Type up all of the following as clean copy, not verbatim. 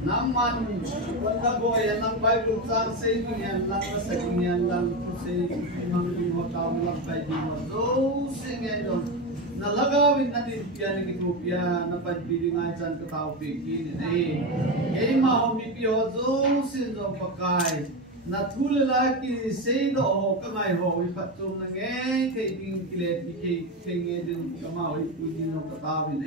Naman, wala ko yan ang Bible sa saving yan, lakas sa kinyan lang po sa mga mo tao lang kayo mo. So, singin doon, nalagawin na din yan ng Ethiopia na pagpili nga dyan katao pikin. Eh, mahumipiyo, so, sindo pagkay, natulala ki say do ho kamay ho, ipatung na ngay, kay ting kilet, kay ngay din kamaw, ipudin ng katawin.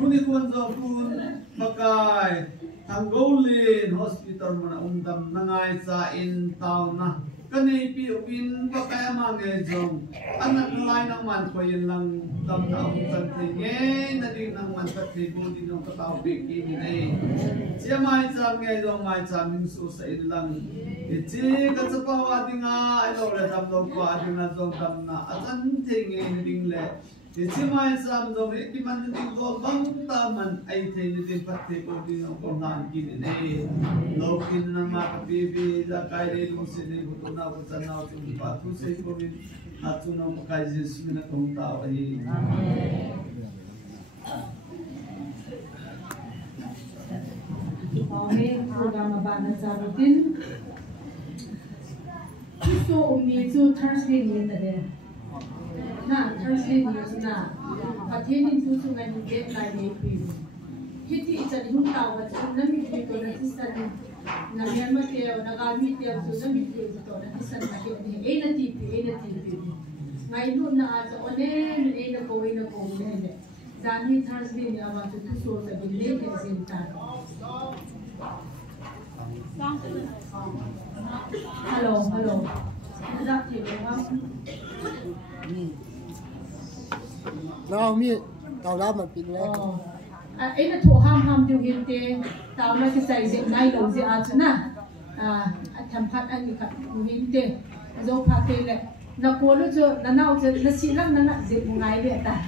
Kunin ko kun pagkay, Tanggolin Hospital mo na undam na ngay sa in town na cái này bị win và cái mà nghe giống anh nặng lại năng man coi lang tâm nào chân thì nghe là đi năng man tất thì bố đi năng cái tao bị cái này chỉ mai chăm nghe giống mai chăm mình số say lang chỉ cái chấp vào đi nga ai đâu là tâm đâu qua đi nga giống tâm na anh thì nghe đi lệ chỉ mai chăm giống cái mình đi có băng tâm mình ai thì đi phát thì bố đi năng con lang cái này lâu kinh năng mà cái bị ra cái đấy lúc sinh đi bố nào bố chân nào thì bắt tu xây có bị atu nom kai Jesus mina kong tao ai Amen. Programa bana zarutin. So umi so Thursday ni tade. Na Thursday ni na. Pathenin tu tu ngai get lai ni pi. Hiti ichani hum tao ba chu na mi pi to na tisan na yan ma te na ga mi te chu na mi pi to na tisan ma ke ni e na ti pi ngai lu na a so ne e na ko ne Zani Thursday ni awa tu tu so ta bi le ke sin ta. Hello. That you Now me tao ra mà pin lên. Ấy là thủ ham tiêu hiền tiền tao nói cái sai diện ngay đầu diện à chứ na thầm phát anh bị cắt hiền tiền dâu phát tiền này nó cố nó chưa nó nào chưa nó xịn lắm nó nặng diện một ngày vậy ta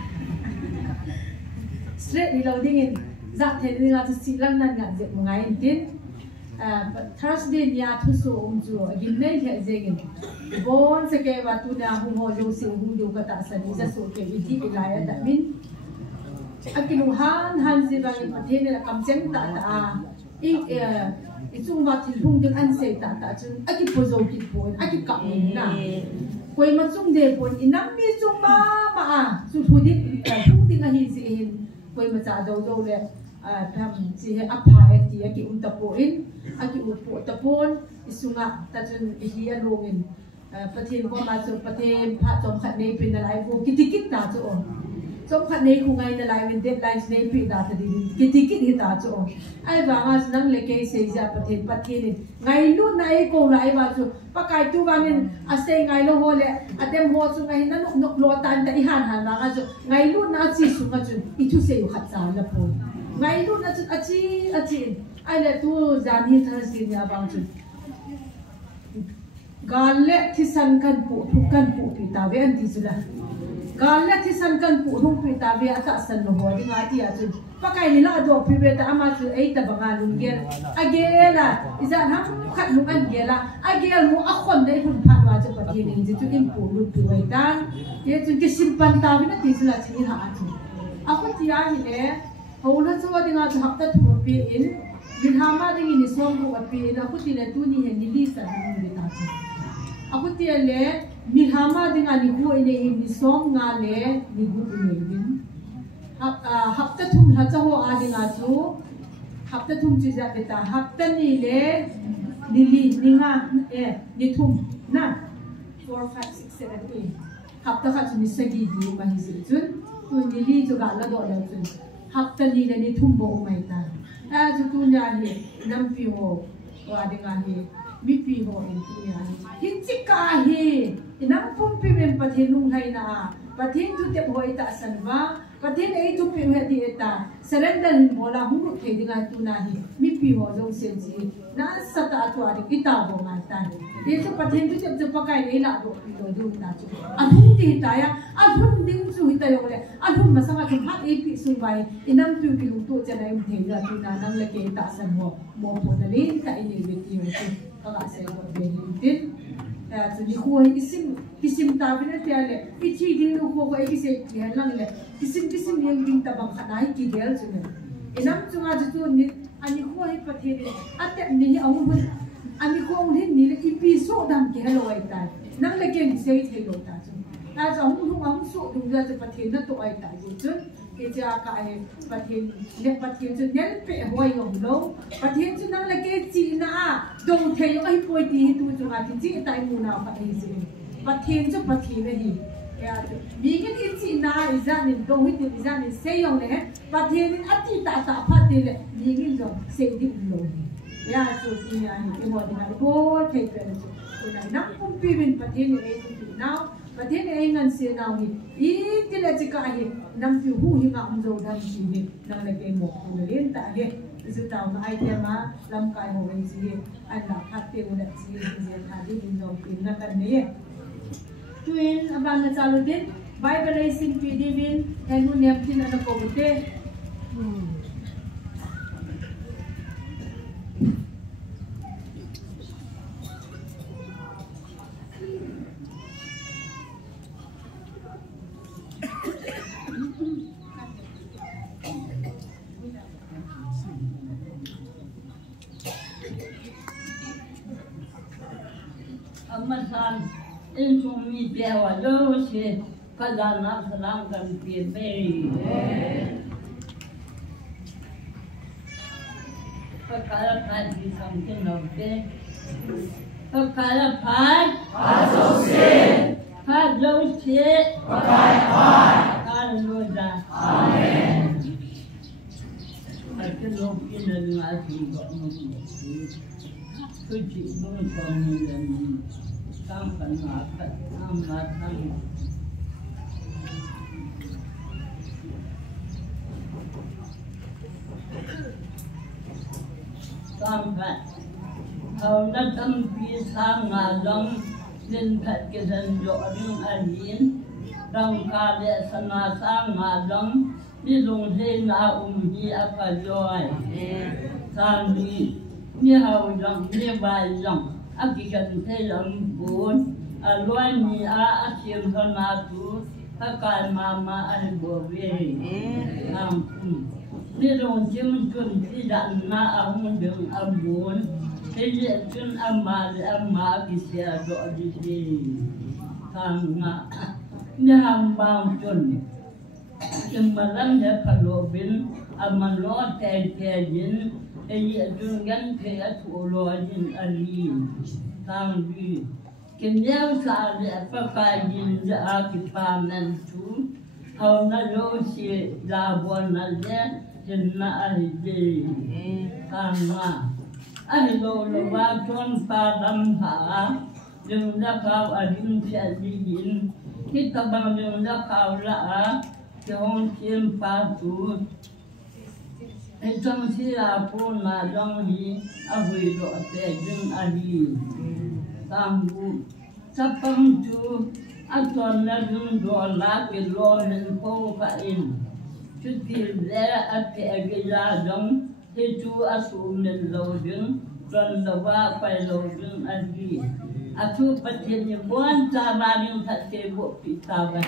straight đi lâu đi nghe dạ thế nên là xịn lắm nó nặng diện một ngày tiền Thursday nhà thu số chùa gìn này hệ gì gìn bốn sẽ kêu vào tu na hùng hồ dâu xịn hùng dâu cái tạ sản đi ra số cái vị trí lại ở đại minh akin han si bang pathe ne kam cheng ta chung wa thil hung ding an se ta chun aki pozo ki pon aki kam na koi ma chung de pon inam mi chung ma chu thu di hung ding a hi si hin koi ma cha do le tham si he apha ti aki ta po in aki po ta pon isunga ta chun hi a longin pathe ko ma chu pathe pha chom khat nei pin lai ko ki tikit ta chu trong khát này không ai là lại mình deadlines này bị đạt thì cái ticket thì đạt cho ai vào mà năng lấy cái xây ra bắt thế này ngày lúc này cô lại vào cho bắt cái tu vào nên xây ngày lúc hồi lệ đem hồ cho ngày nó nộp lo tan tại hàn mà cho ngày lúc nào chỉ xuống cái chuyện ít chút xây hạt giá là thôi ngày lúc nào chỉ ai là tu gian hi thằng gì nhà bằng chuyện gan lệ thì san kan phụ thì ta về anh thì là gan lệ thì san kan phụ thì ta về ta san hồ thì ngay thì à chứ bắt cái này là đồ phi về ta ama chứ ấy ta bằng anh luôn kia agela isa ham khát luôn anh kia là agela mu akhon đấy luôn phát vào cho bắt cái này chứ im phụ luôn phi về ta ये जो simpan ta भी ना तीसरा चीज़ है आज aku tiada ni hầu hết số tiền ngài học tất thuộc về in mình ham mà đi ni xong thuộc về in aku tiada tu ni hen ni lisa ni ni ta aku tiada mình ham mà đi ngài ni hu in ni xong ngài le ni hu in in học tất thum hết số à đi ngài chú học tất thum chữ ra ta học tất ni le ni li ni ngà ni thum na 4 5 6 7 8 học tất cả chúng mình sẽ ghi gì mà hình sự chút tôi đi đi cho cả là đội đầu chút học tất nhiên là đi thum bộ mày ta cho tôi nhà hi năm phi hồ và đi ngang hi mi phi hồ em tôi nhà hi hít chiếc cả hi năm phút phi mình bắt hiện lung hay na bắt hiện tôi tiếp hội ta sân va bắt hiện ấy tôi phi hội đi ta surrender hình bola hung rút thấy đi ngang tôi nhà hi mi phi hồ dòng sen gì na sát ta tôi đi kita bộ ngang ta ये तो पठें तो जब जब पकाए नहीं लाडो तो जो हिता चु अधुन ती हिताया अधुन दिन चु हिता यो ले अधुन मसंगा के हाथ एक पी सुबाई इनम पी की लुक तो चला इम थे जा तू ना नंग लगे ता सन हो मो पोदले का इने बेटी हो तू कला से हो बे दिन तो नि को किसिम ता बिना त्याले इची दिन लो को को एक से हलंग ले किसिम यंग दिन ता बं खनाई की गेल चु ने इनम चुंगा जु नि अनि को ही पथे दे अते नि अहु anh đi không hết ní là episode đam kia lo ai ta năng là cái gì thấy lo ta chứ ta giống không số đúng ra cho phát hiện nó tụi ai ta chứ cái cha cái phát hiện chứ nhớ phải hỏi ông lâu phát hiện chứ năng là cái gì na đồng thấy những ai bồi đi tu cho anh thì tại mù nào phát hiện gì phát hiện này gì vì cái gì na ra nên đồng hết thì ra nên xây ông này phát hiện anh chỉ ta phát hiện là vì cái gì xây đi lâu ya so tinya ni mo dinga ko take tu na nak pun pibin pathin e tu now pathin e ngan se now hi I tila chika hi nam pi hu hi ngam zo dam chi hi nang le ke mo ku len ta he zu ta ma ai te ma lam kai ho wen chi an la khat te u na chi hi ha di din zo pin na kan ne tuin aban na chaludin Bible ay sin pi divin enu niam tin ana ko bute Amasan insumi dewa dosi kadana selangkan pirberi. Perkara di samping nabe, perkara pasosi, perkara loda. Amen. Aku lopi dengan siapa mungkin. Suci mungkin dan sampai makan sampai sampai kau datang pisang ngadong dan kedan jorang alin dan kade senasa ngadong di lungsi na umbi apa joy sambil ni hau jang ni bai jang akikan te lam bun alwan ni asim hanatu kakai mama al bobe ampun ni dong jim jun tidak na amun deng ambun jadi jun amma kisah doa di kanga ni hambang jun Jemalan ya kalobin amalot terjin jun gan kaya tulojin alin tanggi kenyau saade pakajin ja kipamen tu kau na losi labon na je jenna ahije kanga ahilo loba ton padam ha jengda kau adin siadin kita bang jengda kau la Jom sim patu, jom siapa na jom ni ahui doa terjun adi, tanggu, sapam tu, atau na jom doa lagi lomen kau kain, cuci lera ati agila jom, itu asum melodeng, dan lawa pai lodeng adi, aku patenya buan cara yang tak sebut pitawan.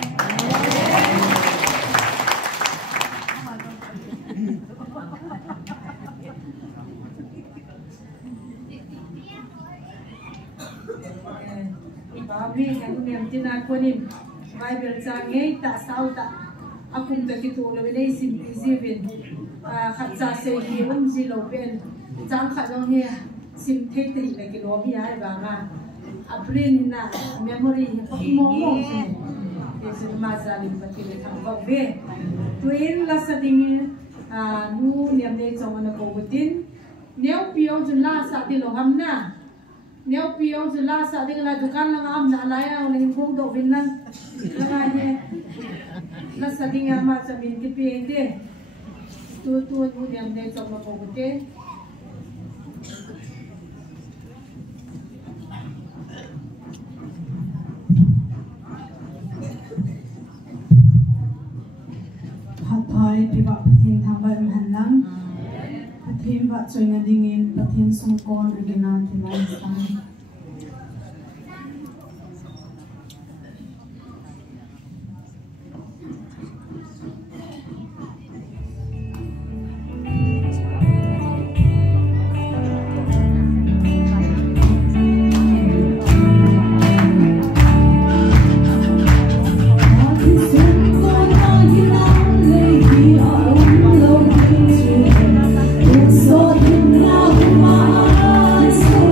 Babi kan niam tina konim Bible sangai tak sau tak akum tak itu lebih simple zivin khatsa sehi zilo ben jang khatong he sim the tri lagi lobi ai banga aprin na memory mo se mazali patile tham babe tuin la sading nu niam ne chong na ko butin neu pio jun la sa ti lo hamna Neo pion sila sa ating la dukan lang am na alaya uling bong do binan langanya la sa ating ama sa minti piende tu yang ne chok na pogote Hapai piba patin tambal hanlang patin ba choy nga dingin patin sungkon aginan tilay sang so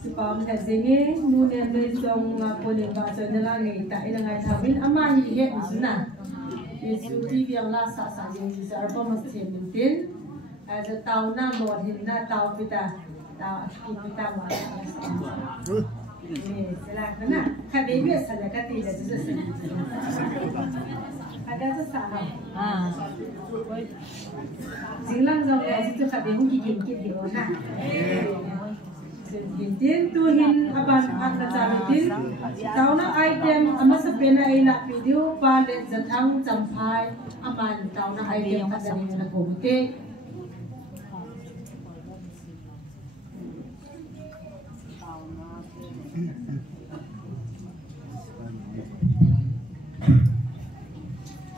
Sipam hazinge nune bezong pone baca nela ngai ta ina ngai thamin ama hi he usna Yesu ti biang la sa sa jing ji sar pa mas them tin as a tau na mo hin na tau pita ta ki pita ma sila kana ka baby sa la ka ti la ju sa ada sa sa jinglang jong ya ji tu ka be hu ki kin ki di ona Hintin tu hin aban at nacalutin tau na item ama sa pena ila video palet zatang champai aman tau na item kadali na kobuti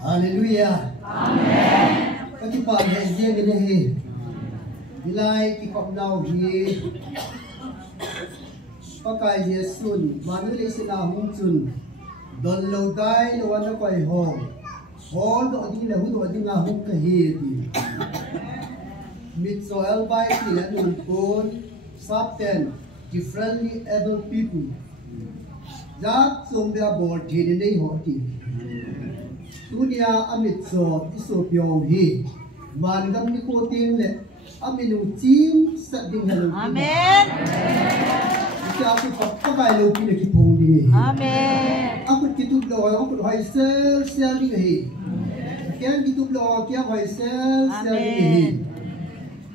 Hallelujah. Amen. Pati pa he gene he bilai ki kopnau hi pakai Yesun manuli sila hungchun don lo dai lo wana koi ho do di la hu do di nga hu ka hi ti mit so el bai ti la nun kon certain differently able people jak sum dia bor thi ni nei ho ti dunia amit so iso pyong hi man gam ni ko ting le aminu chim sa ding hello amen aku pakai lo pi ki pong ni amen aku kitub lo aku hai sel ni hi kian kitub lo kia hai sel ni hi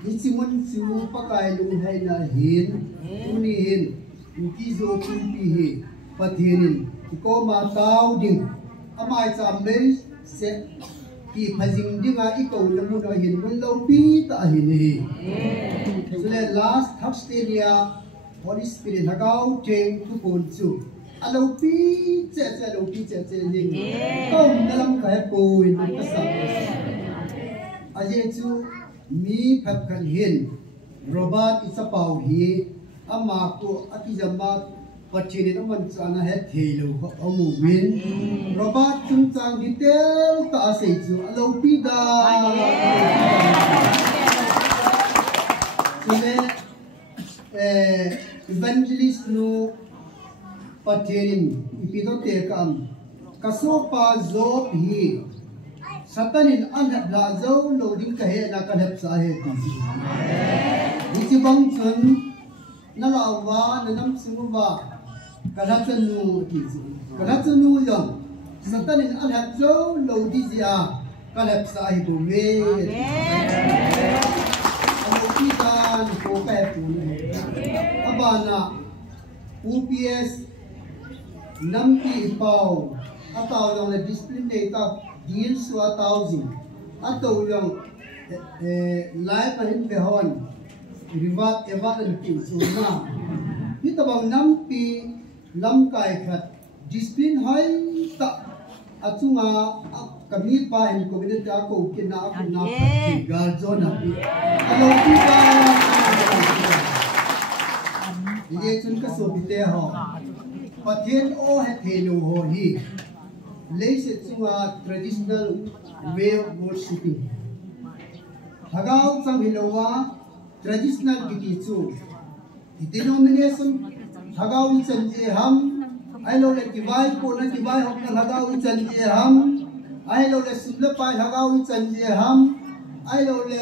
ichimun chu pakai lo hai na hin uni hin ki zo pi hi pathinin ko ma tau ding amai cham nei se ki phajing dinga I ko lamu no hin mun lo pi ta hin hi so last Australia Holy Spirit hagau teng tu pun chu alo pi che ling kom dalam kai po in pasal aje chu mi phap kan hin Robert isapau hi ama ko akijama pachini no man chana he thelo ko amu win Robert chung chang detail ta sei chu alo pi da evangelist nu patherin ipido te kam kasopa zob hi satanin anhat la zo loading ka he na kalap sa he ti ti bang chun na lawa na nam sumuba kalatan nu ti kalatan nu yong satanin anhat zo loadi zia kalap sa hi do me Kita ko kay puno abana UPS Nampi Pao ataw lang na discipline data deal sa 1,000 ataw lang live na hinbehon rivat evat ang kinsuna kita bang Nampi lamkay kat discipline hay ta at nga kami pa in community ako kina ako na partigal zona hello kita ye chun ka so bite ho pathen o he thelo ho hi leise chunga traditional way of worshiping thagau sang hilowa traditional kiti chu denomination thagau chan je ham ai lo le kibai ko na kibai hok na thagau chan je ham ai lo le simla pai thagau chan je ham ai lo le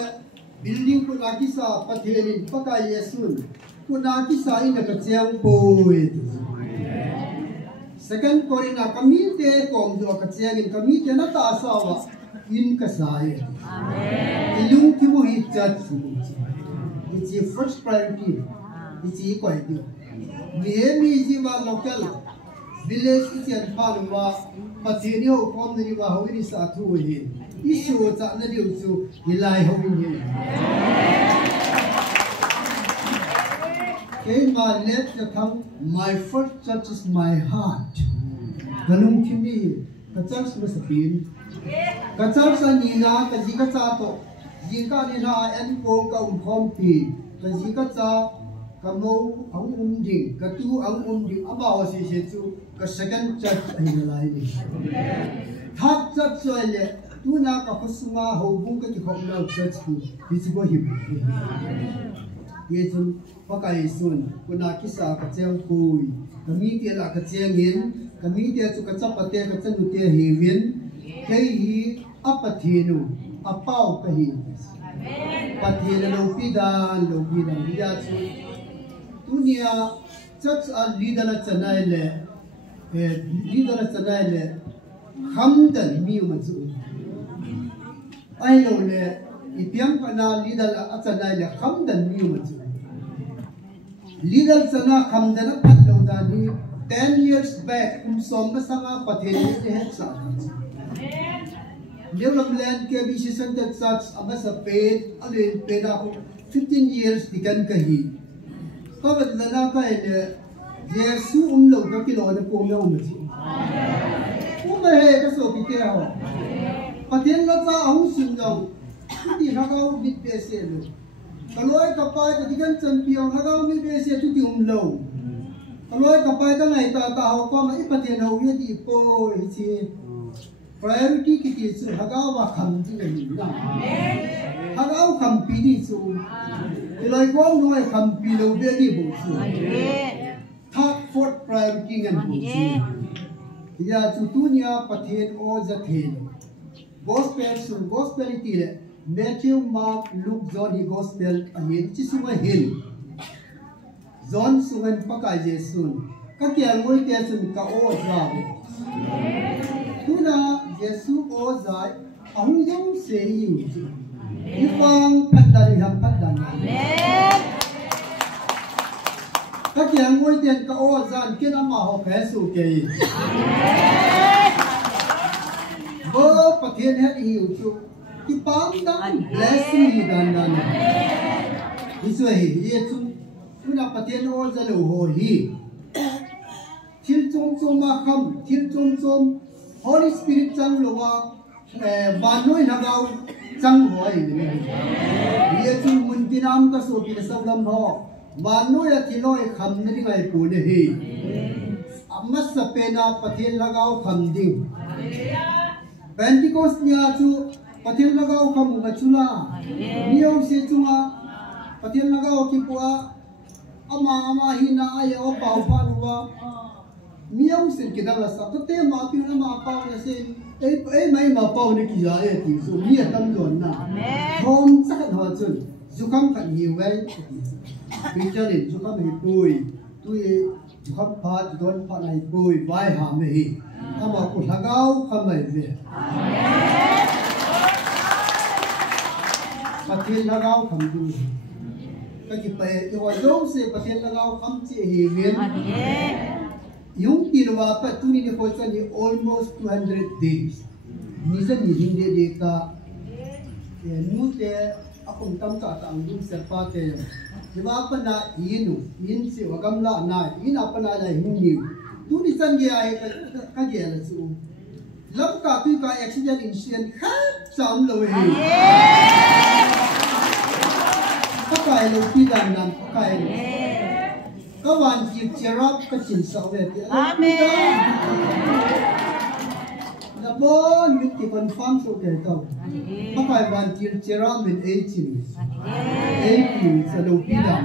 building ko na kisa pathelin paka yesun ko na kisa ina ka chang poi second korina kamite kom do ka chang in kamite na ta sawa in ka sai amen ilung ki mo hi chat su it's the first priority it's equal to me jiwa local village it's an palwa pathenio kom ni wa ho ni sa thu hi isu cha na diu chu hilai ho ni okay my let the come my first church is my heart ganung kimi ka church ma sapin ka church ani na ka ji ka cha to ji ka ni na en ko ka khom pi ka ji ka cha ka mo ang ding ka tu ang ding aba wa si se chu ka second church ai lai ni third church le tu na ka khusuma ho bu ka ki khom na church ku bi chi go hi ye chun pakai sun kuna kisa ka chang pui kami te la ka chang in kami te chu ka chapate ka chanu te hi win kai hi apathinu apau ka hi pathina lo pidan ya chu dunia church a leader la chanai le hamdan mi ma chu ai lo le ipiam kana leader la chanai le hamdan mi ma chu leader sana hamdan pat lo da ni 10 years back som ka sanga pathini te het sa development ke BC Center Church amasa paid alin peda 15 years dikan kahi kabat lana ka ele Yesu lo ka kilo na po na umati he ka so pite ho pathen la ta ahu sun lo ti ha ka bit pe se lo kaloi ka pa ka dikan champion ha ka mi pe se tu ti lo kaloi ka pa ka ngai ta ho ko ma ipathen ho ye di po chi priority kiti chu hagaw wa kham ji ni na hagaw kham pi ni chu ilai gom noi kham pi lo be ni bu chu third fourth priority ngan bu chu ya chu tunia pathen o za the gospel sun gospelity le Matthew Mark Luke John hi gospel ahin chi su ma hin John sungan pakai Yesun ka kya ngoi te sun ka o za tuna Yesu o zai ahung yong se yu ipang paddan ham paddan amen ka kyang ngoi ten ka o zan ken ama ho khe su ke amen bo pathen he yu chu ipang dan blessing dan dan isu he ye chu tuna pathen o za lo ho hi thil chom chom ma kham thil chom chom Holy Spirit chang lowa banoi nagau chang hoi ye chu mun tinam ka so pi sablam ho banoi a thiloi kham ni ngai pu ne hi amma sapena pathen lagau kham ding Pentecost nya chu pathen lagau kham ma chula niyo se chunga pathen lagau ki puwa ama hi na ay o pau pa luwa miau sen kita la sa to te ma pi na ma pa na sen ei mai ma pa ne ki ja e ti so mi tam don na hom sa ka ho chun zu kam ka ni wai pi cha ni zu kam hi pui tu e zu kam pa don pa nai pui vai ha me hi ama ku thagau kham mai ve pathen lagau kham du ka ki pa e wa lo se pathen lagau kham che hi ven yung tilwa pa tuni ni ko ni almost 200 days nisa ni hindi de ka nu te akong tam ka ta ang dun sa pate diba pa na yin si wagam la na yin apa na la hindi tuni san ge ai ka ge la su lam ka tu ka accident incident khat sam lo he ka kai lo pi dan nan ka kai các bạn dịp chia rắp các chính sáu về tiền amen là bon mit ki confirm so ke to pakai ban tir cheram min 18 sa lo pila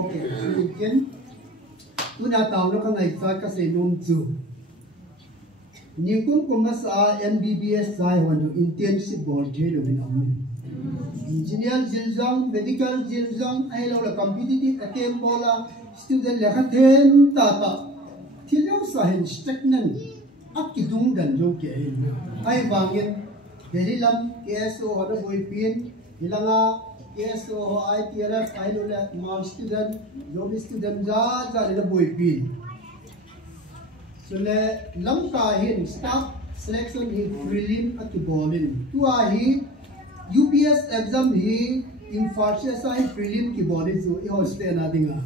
okay so ken una taw no ka ngai sa ka se nom chu ni kun mas a MBBS sai hon intensive board jelo min amen engineer jiljang medical jiljang ai lo la competitive attempt bola student lekha them ta thilo sa hen stagnant akki dung dan jo ke ai bangin belilam KSO hoda boy pin hilanga KSO ho ITLF ai lo la mal student job student ja le boy pin so le lam ka hin staff selection hi prelim akki bolin tu a hi UPS exam hi imfarse sai prelim ki bolin so I hostel na dinga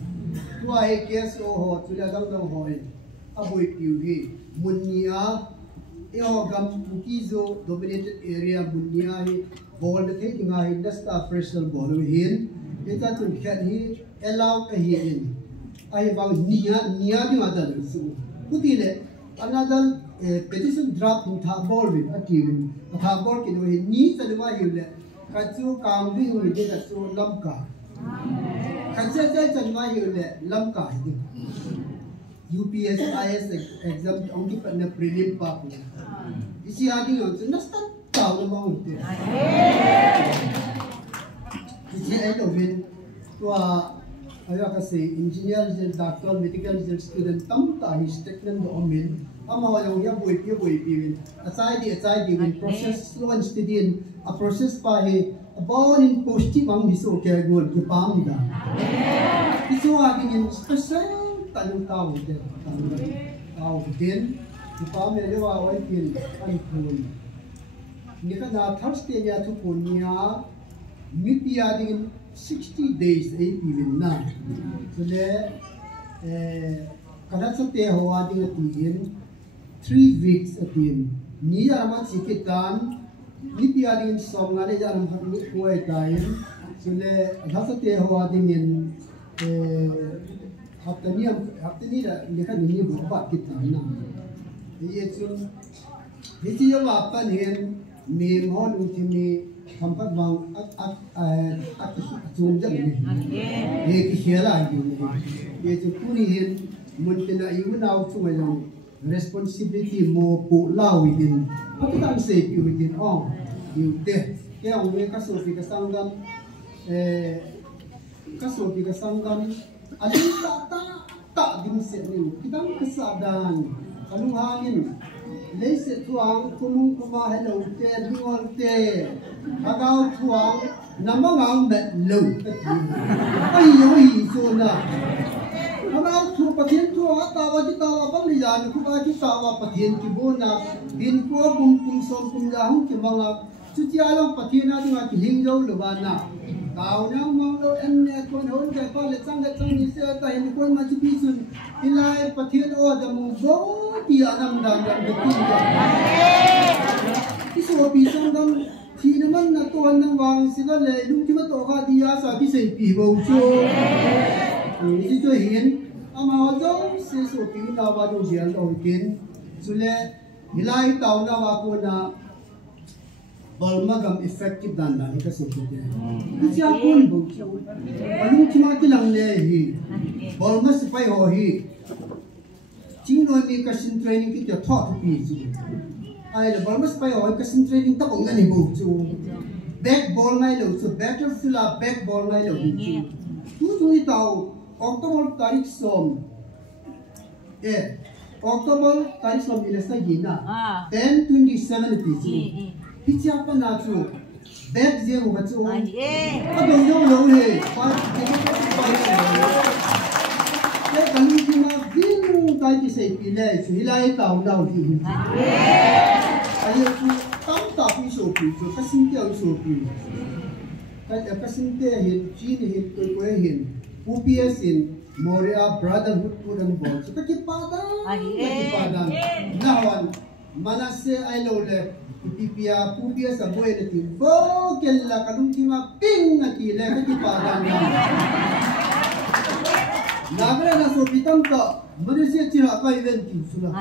tu a hi KSO ho tula dang hoi aboy piu hi munia gam ukizo dominated area munia hi ball the thing nga hi dasta pressure ball hin eta tun khat hi allow ka hi in ai bang nia bi mata su kutile another petition draft in tha ball with ativin tha ball ki no hi ni salwa hi le ka chu kam bi hu de ka chu lamka khanse chai chanwa hi le lamka hi UPS IS exam only for the prelim pa po. Isi adi yon so nasta tao na mau te. Isi ay lovin to ayo kasi engineer jel doctor medical jel student tam ta hi stagnant do amin ama wala ya boy pin aside win process slow and steady a process pa hi born in positive ang hiso kaya gol ki pam da. Iso adi in special tanong tao din ipa mele wa wai pin an phun ni ka na thursday ya thu pun nya mi pia din 60 days ai pin na so le kana chate hawa din tin 3 weeks atin ni ya ma chikitan mi pia din som na le ja ram phat ni khoi tain so le kana chate hawa din haptani da lekha ni bupa kitna ye chun hiti yo apan hen mem hon utini thampat bang at chum jang ni ye ki khela ye chu puni hen muntina iunaw chunga jang responsibility mo pu law within patutan se pi within on you te ke ong me ka so fi ka sangam alin ta din se ni kitang kasadan anung hangin leise tuang kumung kuma hello te dingol te agaw tuang namangang met low ai yoi so na agaw tu patien tu atawa ki tawa bang liyan ku ba ki tawa patien ki bona bin ko kum som kum yang ki mga chutialang patien na dinga ki hingjo lubana tao nang mang lo en ne kon hon ke ko le chang ni se ta hin kon ma chi pi sun hilai pathian o da mu go ti anam dan dan ke ti ga ki so pi sang dam thi na man na to nang wang si ga le lung ki ma to ga di ya sa ki se pi bo cho ni cho hin ama do se so pi na ba do jian lo kin su le hilai tao na wa ko na balmagam effective dan dan ka se ti isi akon bo anung chima ki lang le hi balma sipai ho hi ching noi mi ka sin training ki ta thot pi chu ai le balma sipai ho ka sin training ta bong ngani bo chu back ball ngai lo chu better fila back ball ngai lo chu tu i tau october tarik som october tarik som ile sa gina 10/27 pi chu Picha pa na chu back je ho ka chu adong yo lo he pa le kami ki ma bin kai ki sei pi le chu hilai tau dau hi ayo chu tam ta pi so pi chu ka sin te so pi ka sin te hin chin hin ko hin UPS in Moria Brotherhood Puran Ball so ka ki pada nawan manase ai lo le Ipipia pupia sa boy na tin bo kella kanung kima ping na kile ka ki padan na nagre na so pitam ka manusia tira pa event sula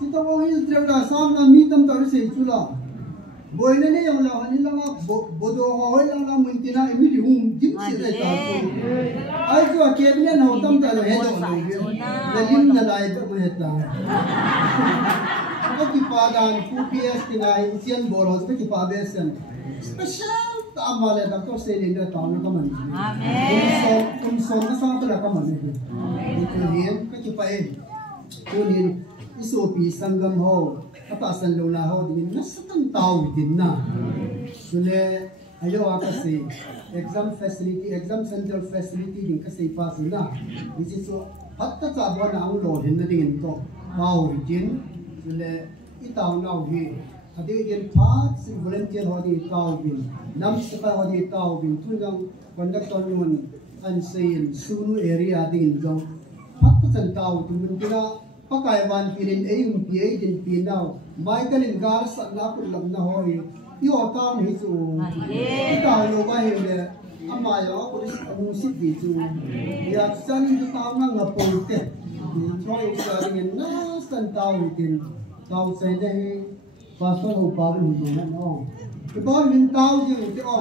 chỉ tao có hiểu rằng là sao mà mi tâm tao sẽ chú là bồi nên này ông là anh là bộ đồ hỏi là mình tin là mi đi hùng chính sự đấy tao ai cho kiếm nên hậu tâm tao là hết rồi là lim là lại tao mới hết rồi cái kipa dan QPS cái này xiên bồ rồi cái kipa besen special tao mà lại tao sẽ đi được tao nó có mình cũng sống nó sao tao là có mình này cái hiền cái kipa ấy cái hiền isopi sangam ho apa san lo na ho din na satan tao din na sule ayo apa se exam facility exam center facility din ka se pa sina which is so hatta cha bo na ang lo din na din to tao din sule I tao na hi ade yen part si volunteer ho di tao bin nam sa ho di tao bin tunang conductor nun an sayin sunu area din zo hatta chan tao tun kina pakai wan pilin ayung piay din pinaw mai kalin gar sa na pulam na hoy yo ta ni chu ita lo ba hele amayo pulis amusik di chu ya san ju ta na ngapolte choi sa rin na san tao din tao sai dai pastor ho pa bu du na no ke ba min tao ji te o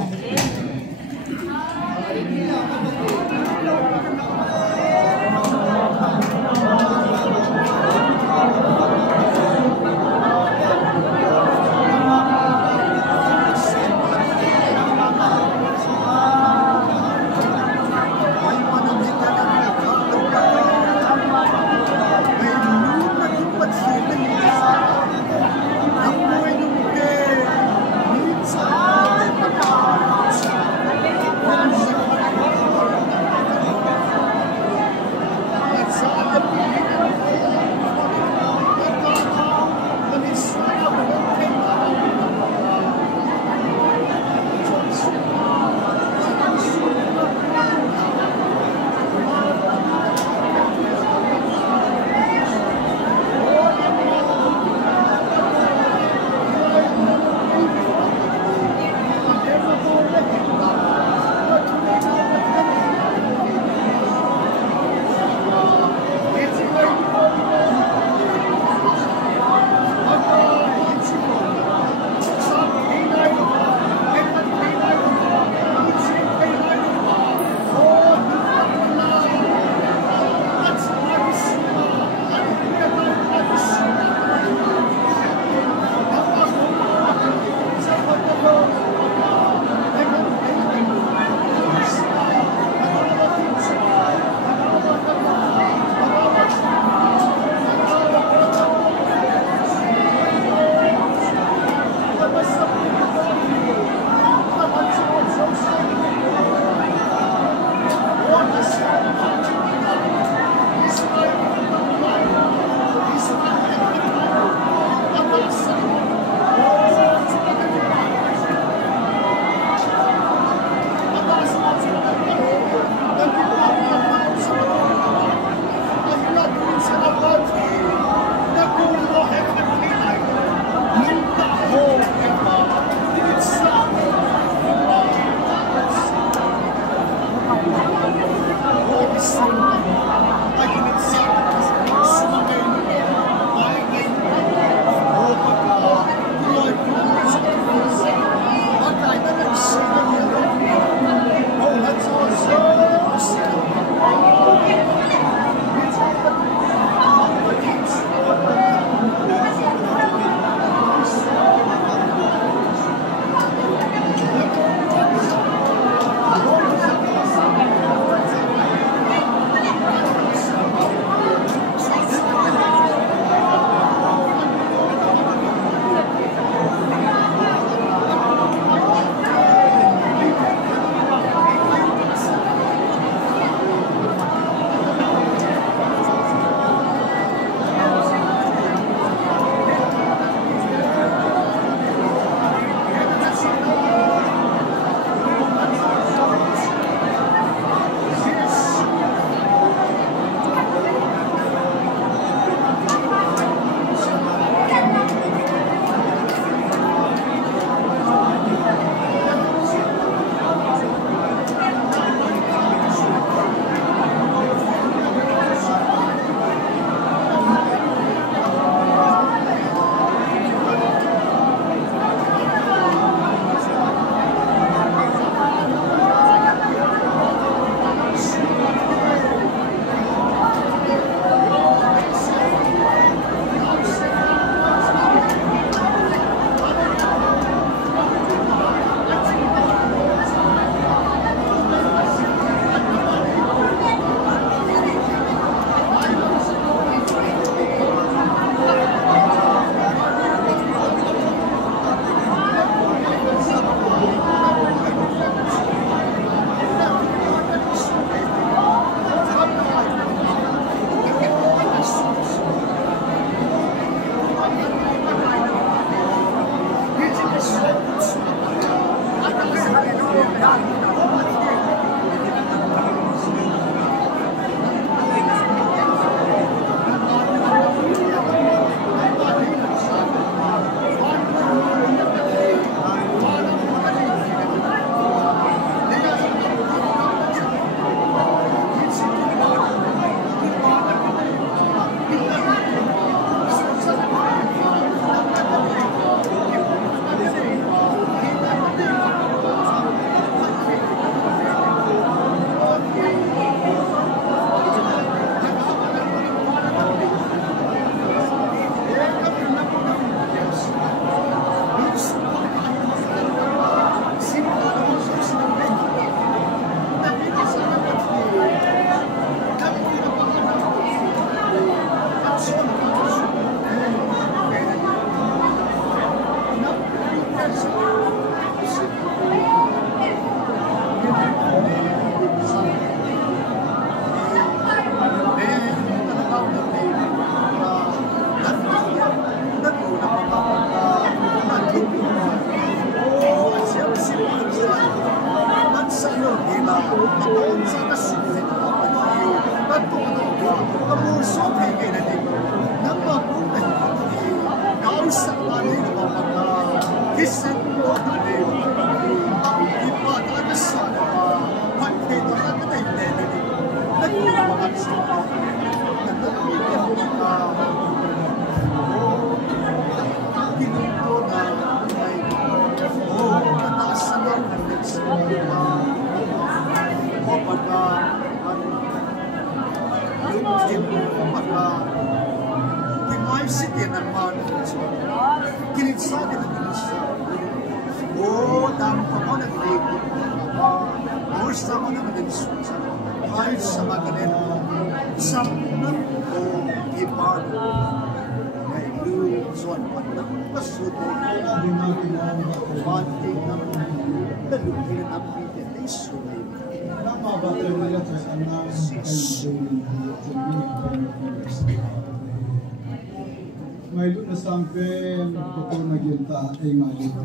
May lu na sampai pokok naginta ay ngayon.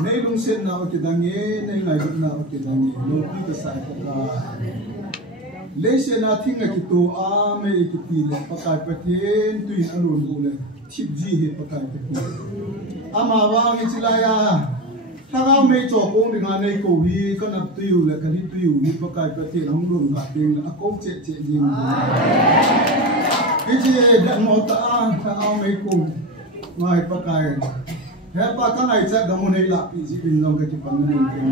Nay lungsin na o kidangi, nay ngayon na o kidangi. Lopi ka sa ika. Leisya natin nga kito may ikitila pakaipatin tuwin alun ulit. Tipjihi pakaipatin. Amawa ang itilaya. Tagaw may chokong dengan nay kowi kanap tuyu le kanit tuyu hi pakaipatin ang lun kating akong cek jing. Ije dan mo taan tagaw may kong ngay pakai. Hepa kanay cek gamunay lapi si pinong kakipanganin kin.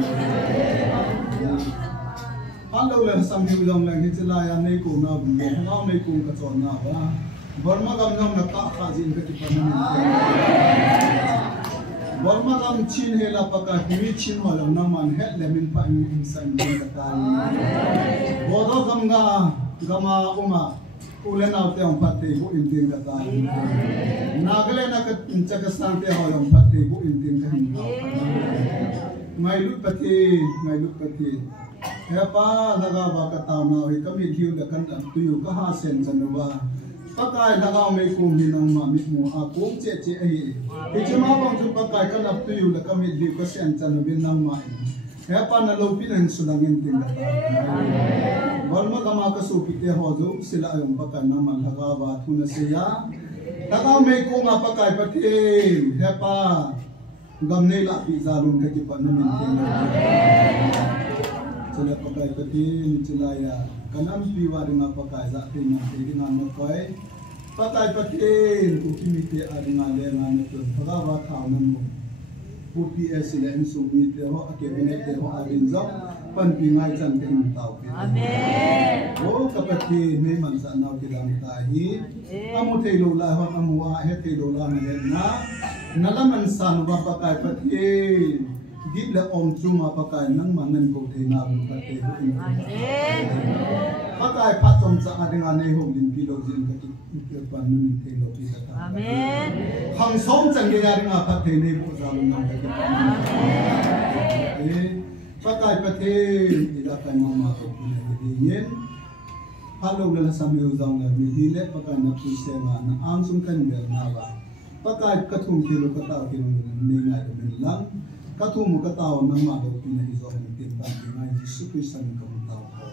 Halo lang sambil dong lang hitilaya nay kong na bungo. Tagaw may kong katson na ba. Barma gamnong nakakazin kakipanganin kin. Barma gam chin hela pakai himi chin malam naman het lemin pa insan din katali. Bodo gama uma ulen autte ang pati bu indin katali. Nagale na katincagasang te holang pati bu indin kahin. Ngailut pati. Hepa nagaba katama wi kami hiu da kan tuyu kahasen januba. Pakai nagaw may kung hinang mamit mo akong che ai. Ijama bang tu pakai kan up to you la kami di ko sen chan bin nang mai. Hepa na lopin ang sulangin tin da. Walma kama ka supite hojo sila ayong pakai naman nagawa tuna siya. Nagaw may kung pakai patin. Hepa gamne la pi zalun ka kipan namin tin. Sila pakai patin sila ya. Kanam piwa dengan pakai zat dengan dengan pakai pakai pakai ukimite dengan dengan itu pagawa kawan mu puti esile insumi teho akebine teho arinzam panpingai chan kin tau amen o kapati me mansa nau kilang tahi amu telo la ho amu wa he telo la na nalaman san wa pakai pakai di la om cuma pakai nang mangan ko te na bu pakai pakai patom sa adinga nei ho din kilo jin ka ti pan nun te lo pi sa amen hang som chang ge ya ringa pakai nei bu za lu nang ka ti pakai pakai ida kai mama ko ni yen halo la samyo zang la mi dile pakai na pi se na ang sum kan ge na ba pakai kathum kilo ka ta kilo ni ngai do min lang Katumu katawa ng mga pinahizong ng timpang ngay Yesu Kristo ng kamutaw ko.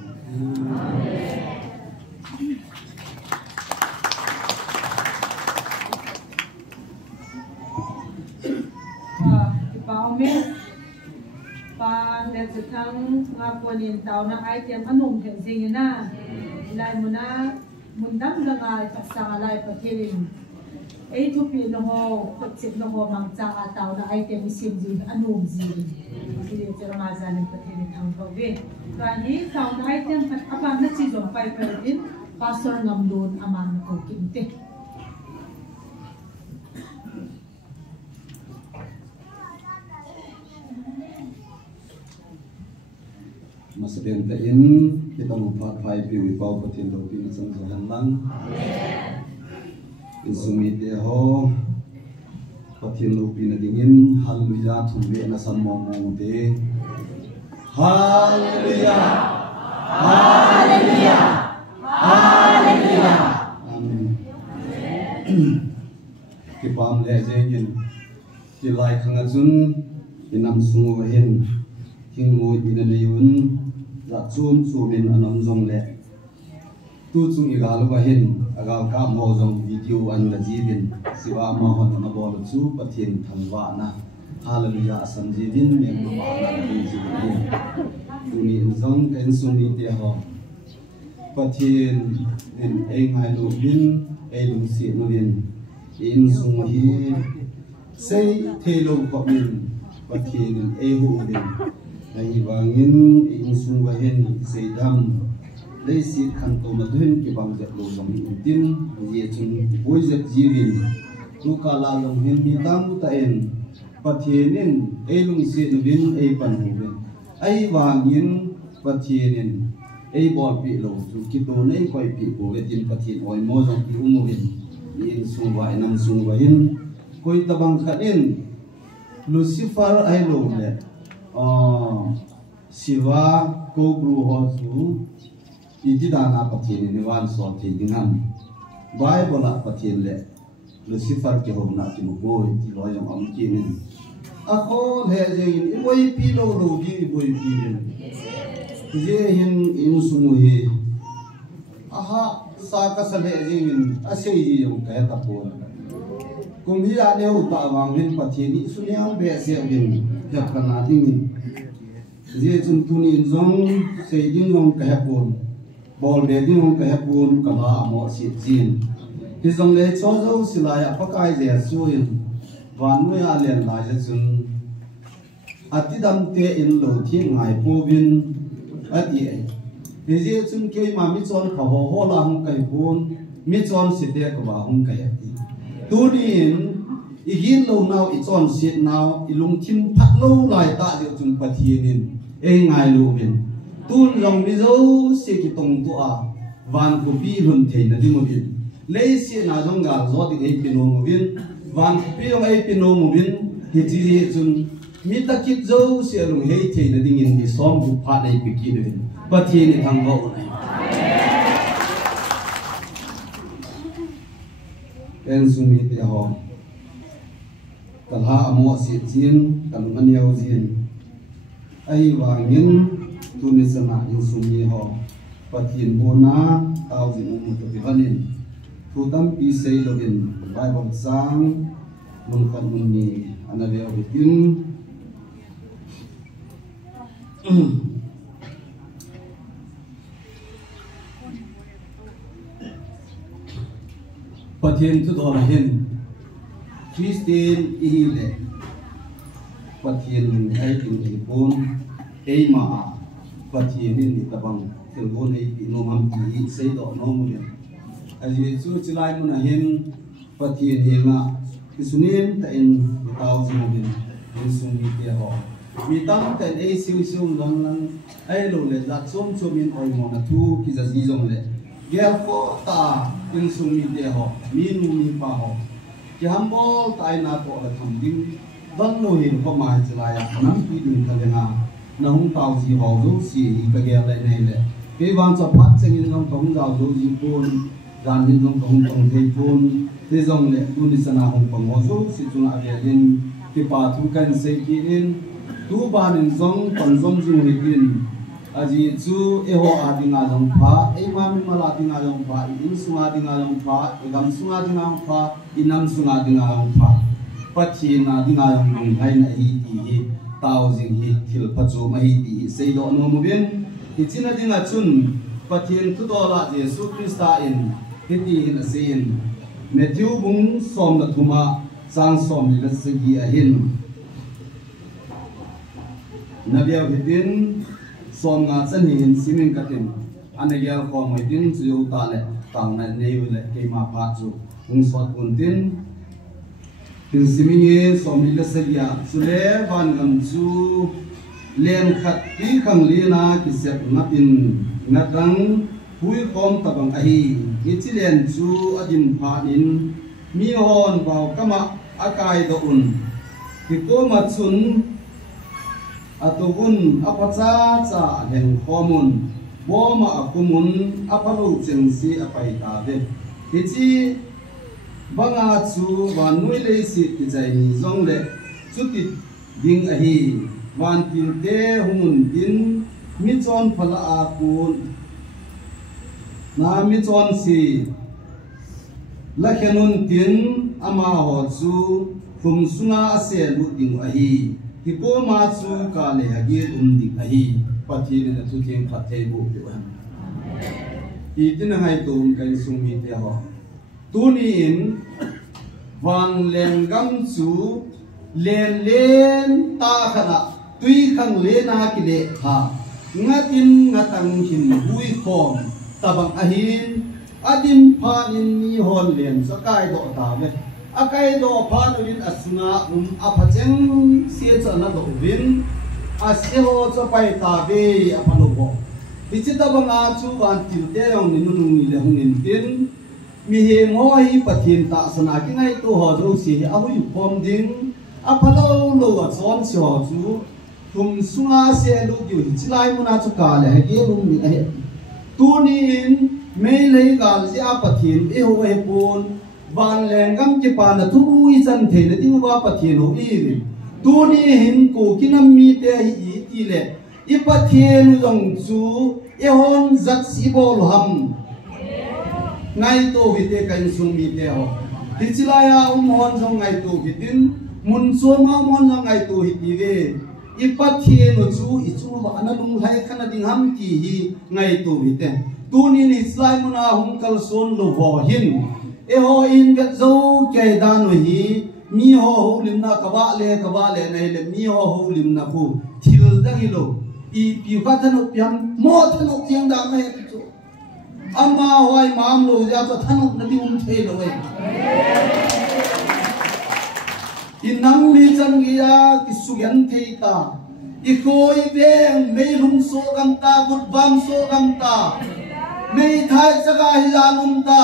Ipaumin pan desitang ngapunin tao na item anong kensingin na ilay mo na mundang na nga ipagsangalay pagkiling. Ito pinoho kutsip no ho mang tsaka tao na item isim din anong zili. Hindi ito ramazan ng patinit ang pagwin. Kani tao na item at abang na sizong 5 din pastor ngamdon amang ko kinti. Masabentain kita mempatpai piwi pau patin do pin sang lang. Insumite ho patin lo pin dingin haleluya thumbe na sammong de. Haleluya. Haleluya. Haleluya. Amen. Kipam le jengin kilai khangajun inam sungu hin hingo inanayun Ratsun sumin anam zong le tu chung igal wa hin agal ka mo zong video an la jibin siwa ma hon na bol chu pathin thanwa na hallelujah asam jibin mem no ba na ni jibin tuni zong ken sumi te ho pathin in ei ngai lu bin ei lu si no bin in sum hi sei the lo ko bin pathian ehu hin ai wangin in sunga hin seidam leisi khanto madun ki bang jat lo jong tin ye chun boi jat jiwin tu kala long hin mi tam ta en pathianin elung se win ei pan hu ai wangin pathianin ei bol pi lo chu ki to nei koi pi bo etin pathian oi mo jong pi umuhin in sunga enam sunga hin koi tabang khanin Lucifer ai lo le Siwa ko guru ho chu ididana pathian ni wan so thi dingan Bible la pathian le Lucifer ki ho na ki mo boy ti lo yang am ki ni ako le je in boy pi lo lo di boy pi ni je hin in sumu hi aha sa ka sa le je in ase yi yo ka ta po kum hi a ne u ta wang hin pathian ni su ne be se bin ya kana ding je chun tu ni zong se ding long ka ha pon bol be ding long ka ha pon ka ba mo si chin ti zong le cho zo silaya pakai je su in wan nu ya len lai je chun ati dam te in lo thi ngai po bin ati ai ti je chun ke ma mi chon ka ho ho la hung kai pon mi chon si te ka ba hung kai ati tu ni in igin lo now i chon sit now i lung thin phat lo lai ta je chun pathian in e ngai lu bin tun rong mi zo se ki tong tu a van ko pi hun thei na di mo bin le se na jong ga zo di ei pino mo bin van pi ong ei pino mo bin hi ji ji chun mi ta kit zo se lung hei thei na ding in di som bu pha nei pi ki bin pathian ni thang go nei en sumi te ho kalha amo si chin kalung aniao jin ai wangin tunisana in sumi ho pathian bona tau jin mu to bi hanin thutam pi sei login bible sang mun khan mun ni anave bitin pathian tu do hin Christian ile pathian ai tin pon ei ma pathian ni tabang telbon ei no mam ti sei do no mu ya ai chu chilai mun hin pathian he nga isunim ta in tau jin bin sumi te ho mi tam ta ei siu siu long lang ai lo le la chom chomin oi mo na thu ki za ji jong le gel ko ta in sumi te ho mi nu mi pa ho ki hambol tai na to la tham ding ban no hin ko ma chilai ya nam pi ding ka le nga na hung tao ji ho zo si ka gel le nei le ke wan cha phat cheng in long tong dao zo ji pon gan hin long tong tong thei pon te jong le tu ni sana hung pang ho zo si chuna ge in ki pa thu kan se ki in tu ban in zong pan zong ji hi kin aji chu e ho a dinga jong pha e ma mi mala dinga jong pha in sunga dinga jong pha e gam sunga dinga jong pha inam sunga dinga jong pha pathi na dinga jong dong hai na hi ti hi tao jing hi thil pha chu ma hi ti sei do no mu bin hi china dinga chun pathian tu do la jesu krista in hi ti hin a sein Matthew bung som na thuma sang som ni la se gi a hin nabiya hitin som nga chan hin simin katin anagyal ko mai tin chu ta le tang na nei le ke ma pha chu ung sot un tin simin ye som ni la se ya chule van gam chu len khat ti khang li na ki sep na tin na tang hui kom tabang a hi chi len chu adin pha in mi hon baw kama akai do un ki ko ma chun atubun apacha cha hen khomun boma akumun apalu chengsi apai ta ve kichi banga chu wan nui le si ti jai ni zong le chuti ding a hi wan tin te humun tin mi chon phala a kun na mi chon si la khenun tin ama ho chu thum sunga ase lu ding a hi ki ko ma chu ka le hagi ding a hi pathi na chu theng khat thei bu de wan i tin hai tum kai sumi te ho tu ni in van leng gam chu len ta khana tui khang le na ki le ha ngatin ngatang hin hui khom tabang ahin adim phanin ni hon len sakai do ta ve akai do phanuin asna apacheng se chana do win aseho cho pai ta ve apalo bo dichita banga chu wan til te yong ni nu ni le hong nin tin mi he mo hi pathin ta sana ki ngai tu ho do si a hui khom ding apalo lo a chon cho chu thum sunga se lu gyu chilai muna chu ka le ge lum ni a tu ni in mei lei gal si a pathin e ho he pon van leng gam ki pa na thu i chan the na ting wa pathin ho i tu ni hin ko kinam mi te hi ti le i pathin long chu e hon zat si bol ham ngai to hi te kan sung mi te ho ti chilaya hon jong ngai to hi tin mun so ma mon jong ngai to hi ti ve i pathin chu i chu ba na lung lai khana ding ham ki hi ngai to hi te tu ni ni slai muna hum kal son lo ho hin e ho in ga zo ke dan hi mi ho lim na ka ba le nei le mi ho lim na ku thil da hi lo i pi ka thanu pyam mo thanu tiang da me chu amma hoi mam lo ja to thanu na di the lo we in nam mi chang ya ki su yan thei ta i khoi veng mei lum so gam ta but bam so gam ta mei thai jaga hi janum ta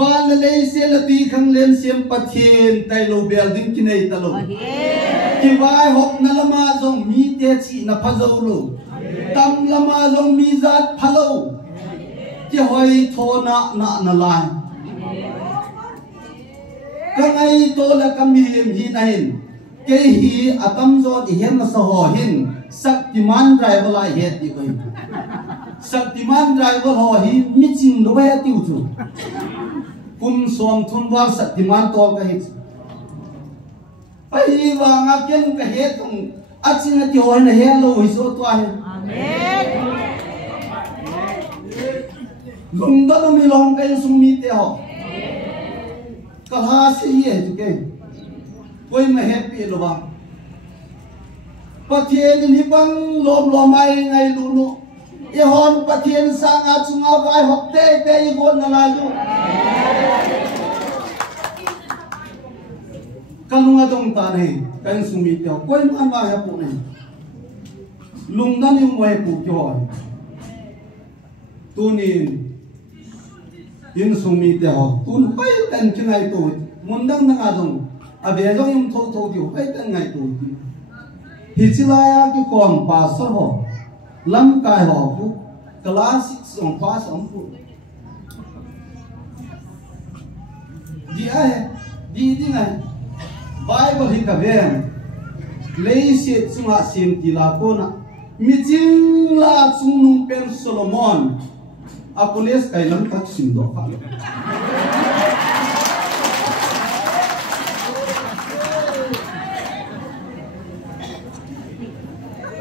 van le se la ti khang len sem pathin tai lo building ki nei ta lo ki vai hop na lama jong mi te chi na pha zo lo tam lama jong mi zat phalo ki hoi tho na lai ka ngai to la kam mi hi na hin ke hi atam zo i hem na so ho hin saktiman driver la he ti koi saktiman driver ho hi mi ching lo ba ti u chu kum som thun wa saktiman to ka hi ai wa nga ken ka he tung a ching ti ho na he lo hi so to hi amen lung da no mi long ka sum mi te ho ka ha si ye tu ke koi ma happy lo ba pathian ni bang lom lomai ngai lu no e hon pathian sang a chunga vai hok te te i gon na la lu kalunga dong ta nei kan sumi te koi ma ma ha pu nei lung dan yung wai pu ki ho tu ni in sumi te ho tun pai tan ki ngai tu mundang na nga dong abe jong yung tho tho di pai tan ngai tu hi chilaya ki kom pa so ho lam kai ho ku class 6 song pa song pu dia hai di ngai bible hi ka ven lei se chunga sim ti la ko na mi jing la chung nung pen solomon apules kai lam tak sim do ka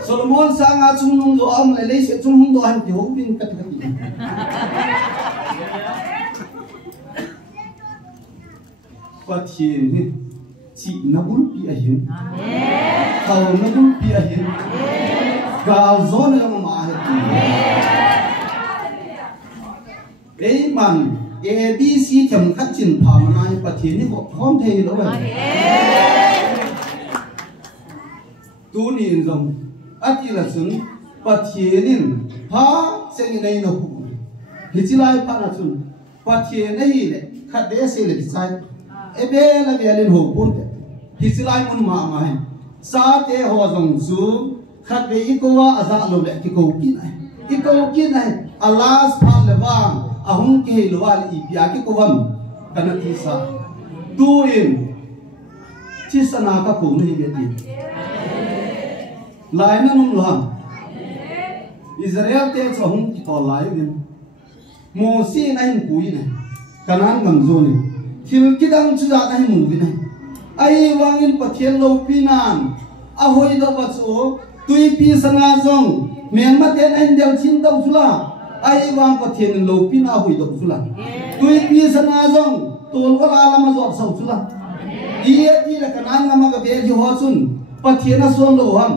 Solomon sang a chung nung do am le se chung nung do han ti ho bin kat kat pathin hi chi na bul pi a hin amen kaw na bul pi a hin gal zon na ma ha ti ei man abc them khat chin pham na pathin ni ko khom thei lo ba tu ni zong ati la sun pathienin ha seng nei no hu hichilai pa na sun pathien nei le khat de se le sai ebe la velin ho pun te hichilai mun ma ma hai sa te ho zong su khat be ikowa aza lo le ki ko kin ai alas phan le wang ahung ki lo wal i pia ki ko wam kana ti sa tu in chi sana ka ko ni be ti lai na nung lohan Israel te cho hung ki to lai bin mo si na hin pui ne kanan ngam zo ni thil ki dang chu da na hin mu bin ai wangin pathian lo pinan a hoi do ba chu tui pi sanga zong men ma ten an del chin tau chula ai wang pathian lo pina hoi do chula tui pi sanga zong tol ko la ma zo sau chula dia ti la kanan ngama ka be ji ho chun pathian a son lo ham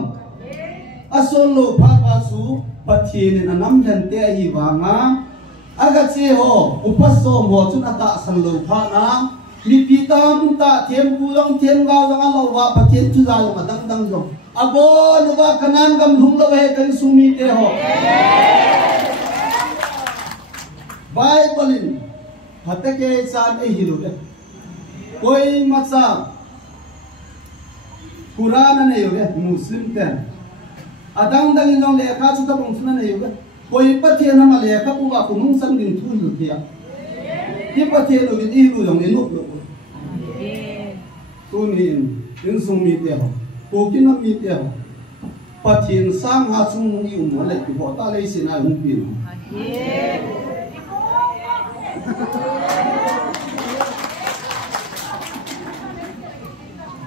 a son lo pha pa su pathian na nam than te hi wanga aga che ho upasom ho chun ata san lo pha na mi pitam ta them pu long them ga ga lo wa pathian chu za lo dang dang lo abo lu ba kanan gam lung lo he kan sumi te ho Bible in hatake san e hiru de koi matsa Quran ne yo de Muslim te adang dang long le kha chu ta bong chuna ne yo de koi pathian na ma le kha pu ba ku nung san din thu lu thia ki pathian lu di lu long enu lu tu ni in sung mi te ho ko ki na mi te ho pathian sang ha chung nung yu mo le ki ho ta le sin ai hung pin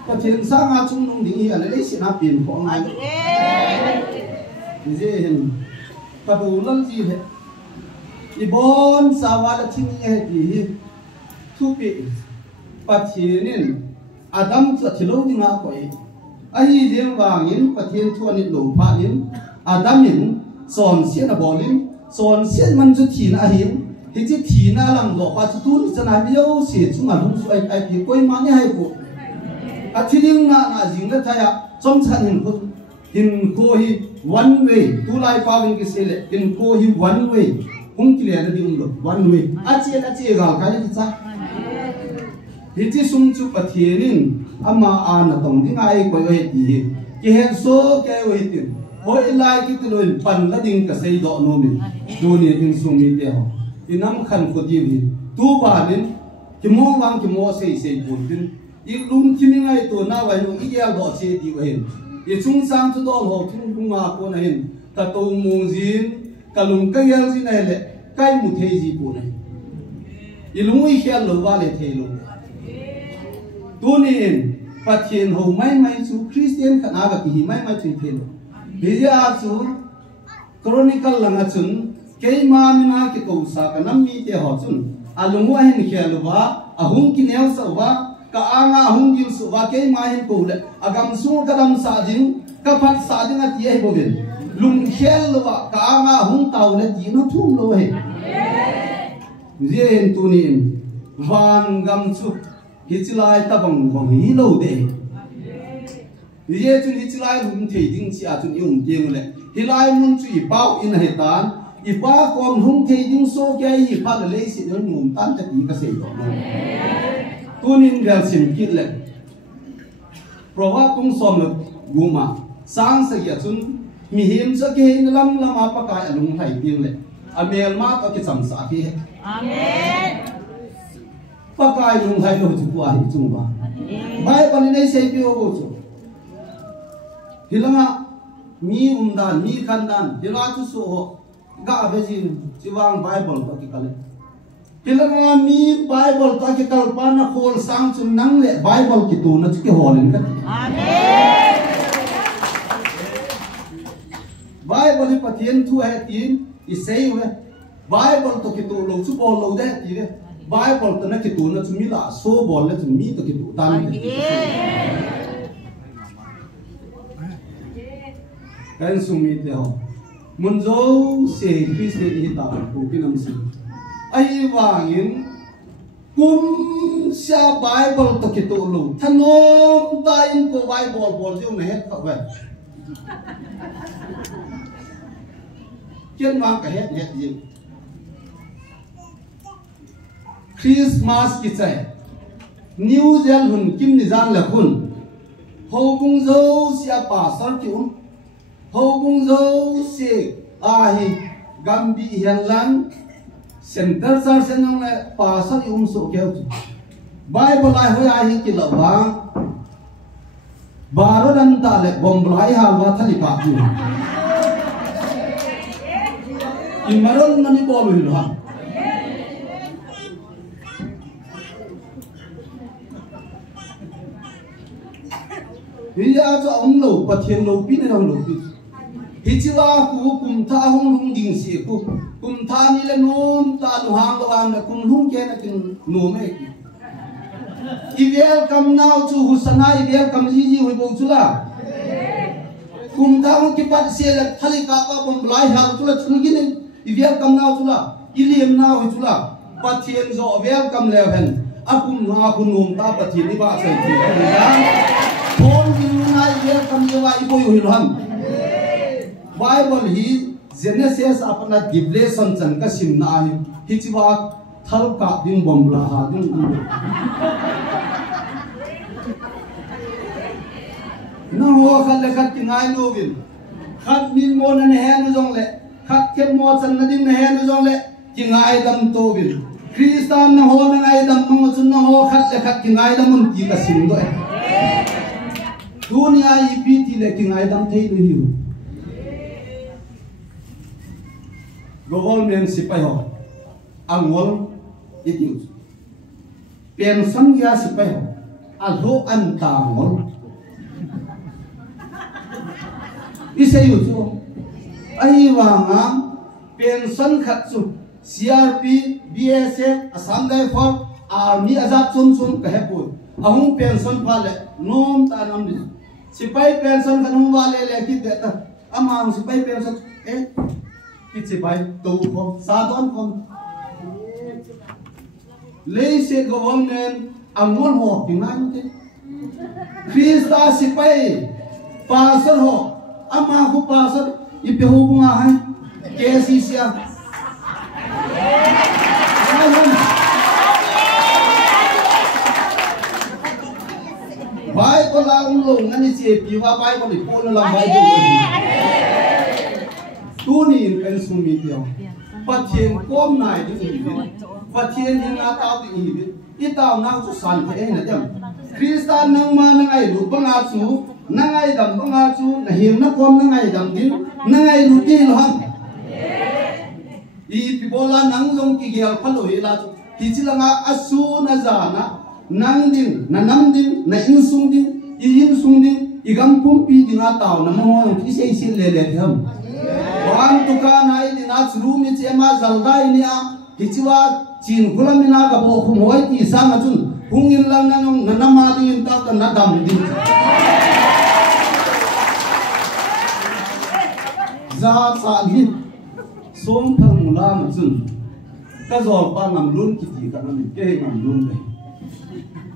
pathian sang ha chung nung ding hi ale le sin ha pin ho ngai ni je hin pa du lan ji he i bon sa wa la thing ye di thu pi pathianin adam cha thilo ding a koi ai jeng wangin pathian thuan ni lo pha nin adamin son sian a bolin son sian man chu thin a hin hi chi thina lang lo pa chu tu ni chana bi yo se chu ma lu su ai pi koi ma ni hai ko a thiding na jing la thaya chom chan hin ko hi one way tu lai pa win ki se le hin ko hi one way kung ki le na ding lo one way a che ga ka ni cha hi chi sum chu pathianin ama ana tong ding ai ko he ti ki hen so ke we ti hoi lai ki tu loi pan la ding ka sei do no mi do ni ding sum mi te ho inam khan ko di hi tu ba nin ki mo wang ki mo sei pun tin i lum ki mi ngai to na wa no i ya do che di we hin i chung sang chu do ho thung thung ma ko na hin ta to mong jin ka lum ka yal ji na le kai mu thei ji ko na i lung i khel lo wa le thei lo tu ni pathian ho mai chu Christian khana ga ki mai chu thei lo bi ya chu chronicle langa chun kei ma mina ki ko sa ka nam mi te ho chun alung wa hin khel wa ahung ki neu sa wa ka anga ahung gil su wa kei ma hin ko le agam su ka dam sa ding ka phat sa ding a ti ai bo ben lung khel wa ka anga ahung tau le ti no thum lo he jen tu ni van gam chu hichilai ta bang hi lo de ye chu hichilai lum thei ding chi a chu yum tiang le hilai mun chu i pau in he tan i pa kom hung thei ding so ke i pa le si don mum tan ta ti ka sei do tunin gal sim kit le prowa kung som le guma sang sa ya chun mi him sa ke in lam lama pa ka alung thai tiang le amel ma ka ki sam sa ki amen pakai lung thai lo chu ai chung ba bai pa ni nei sei pi o chu hilanga mi umdan mi khandan hila chu so ho ga avejin chiwang bible to ki kale hilanga mi bible to ki kal pa na khol sang chun nang le bible ki tu na chu ki holin ka amen bible ni pathian thu hai tin i sei we bible to ki tu lo chu bol lo de ti de bible to na ki tu na chu mi la so bol le chu mi to ki tu tan kan sumi te ho mun zo se Christian hi ta ko kinam si ai wangin kum sha bible to ki tu lu thanom ta in ko bible bol jo me het ka ba kian wang ka het ji Christmas ki chai New Zealand hun kim ni jang la hun ho bung zo sia pa sar ki ho bung zo se a hi gambi hian lang center sar sen nong le pa sar so ke Bible ai hoi ai hi ki la wa baro dan ta le bom blai ha wa thali ka ki imaron mani bolu hi ha Hiya cho ông lẩu bát thiên lẩu pin này lẩu pin, hichiwa ku kum tha hong hong ding si ku kum tha ni le nom ta lu hang lo hang kum hong ke na kin no me ki welcome now to Husana, welcome Gigi with Bojula. Kum down kipat sel thali kapa bomblai hal tula chungin welcome now tula iliam now tula pathian zo welcome leven akum na kunum ta pathian ni ba sai ti ya phone dinuna welcome yewa ibo yuhilham Bible hi Genesis apna deviation chan ka simna hi chiwa thal ka ding bombla ha ding na ho khat le khat tingai novin khat min mo na he nu jong le khat kem mo chan na ding na he nu jong le tingai dam to bin Kristan na ho na ngai dam mo chun na ho khat le khat tingai dam mun ti ka sim do dunia I piti le tingai dam thei lu hiu government sipai ho angol idius pension ya sipai ho azo an tangol isayu tu, ayuanga pension katsu CRP BSF Assam Rifle Army azat sun kahepur ahung pension pale nom tanam di sipai pension kanung wale leki deta amang sipai pension kit sipai tu ko sadon kon leise government angol ho pingan te Krista sipai pasar ho ama ko pasar ipehu bunga hai kesi sia bai ko la long ani che piwa bai ko li pon la bai tu ni pen sumi tio patien kom nai di patien ni na ta di itaw na su san the na dem Krista nang ma nang ai lu banga chu nangai dam banga chu na him na kom nangai dam din nangai lu ti lo ham I pibola nang jong ki gel phalo hi la hi chilanga asu na jana nang din na nam din na in sung din I in sung din I gam pum pi dinga taw na mo I sei sil le le tham wan tu ka nai ni na chru mi chema zalda ni a hi chiwa chin kulamina ka bo khum hoi ti sang a chun hungin lang na nong na nama din ta na dam din za sa gi som thang mula ma chun ka zor pa ngam lun ki ti ka nam ke ngam lun be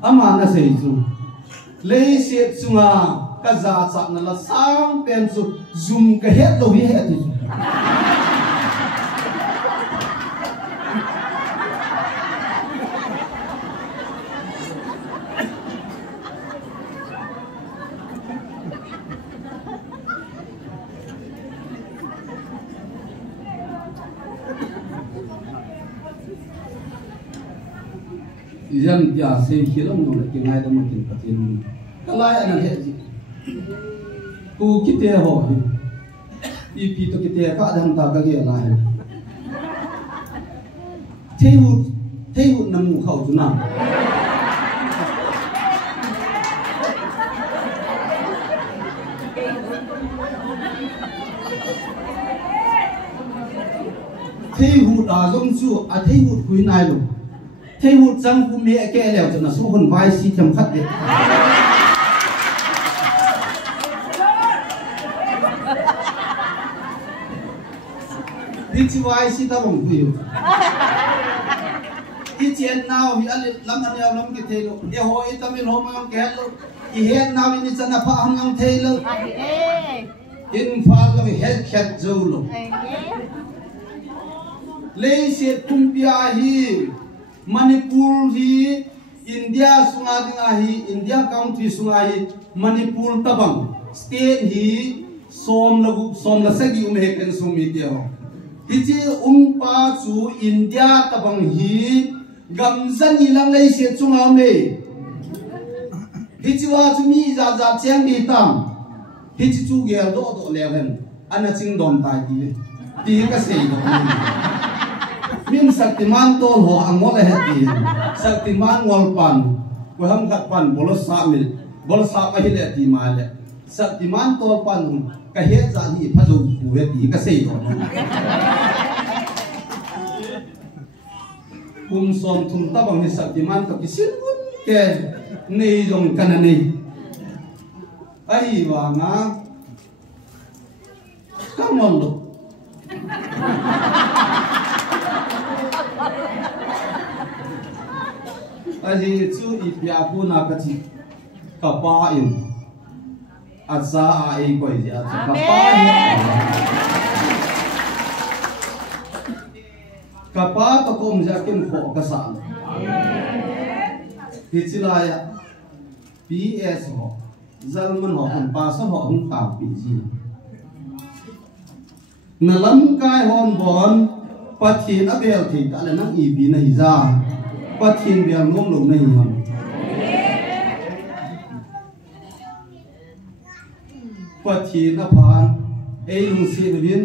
ama na sei chu le se chunga ka za cha na la sang pen chu zum ka het lo hi het chu Yang dia saya kira menolak kenai dan mungkin patien. Kalau anak hezi, tu kita ho, ipi tu kita kak dah tak lagi lain. Tehut namu kau tu nak. Tehut azam su, tehut kui nai lu. Thế hụt răng của mẹ kẹ lèo cho nó số hồn vai si thầm khắc đấy. Đi chi vai si ta bổng quỷ. Đi chén nào thì ăn lắm ăn nhiều lắm cái thế luôn. Để hỏi ta mình hôm ngày kẹt luôn. Thì hết nào mình chân là phá hông nhông thế luôn. In phá là hết khét dâu luôn. Lấy xe tung bia hi. Manipur hi India sunga dinga hi India country sunga hi Manipur tabang state hi som la sagi umhe ken sumi tio hichi pa chu India tabang hi gamzan ilang lai se chunga me hichi wa chu mi za cheng di tam hichi chu gel do leven ana ching dom tai ti ka sei do min saktiman tol ho angol heti saktiman ngol pan ko ham khat pan bolos sa mil bol sa ka hile ti male saktiman tol pan ka he za hi phazu ku heti ka sei do som thum ta bang ni saktiman ka kisin ke nei jong kanani ai wa nga kamol ai chu ipia pu na ka chi ka pa in aza ai ko ji aza ka pa kapa to kom jakin kho ka sa hichilaya ps ho zalman ho an pa sa ho hung ta pi ji nalam kai hon bon pathin abel thi ta le nang i bi na hi za pathin bel ngom lo na hi ham pathin a phan ei lung si bin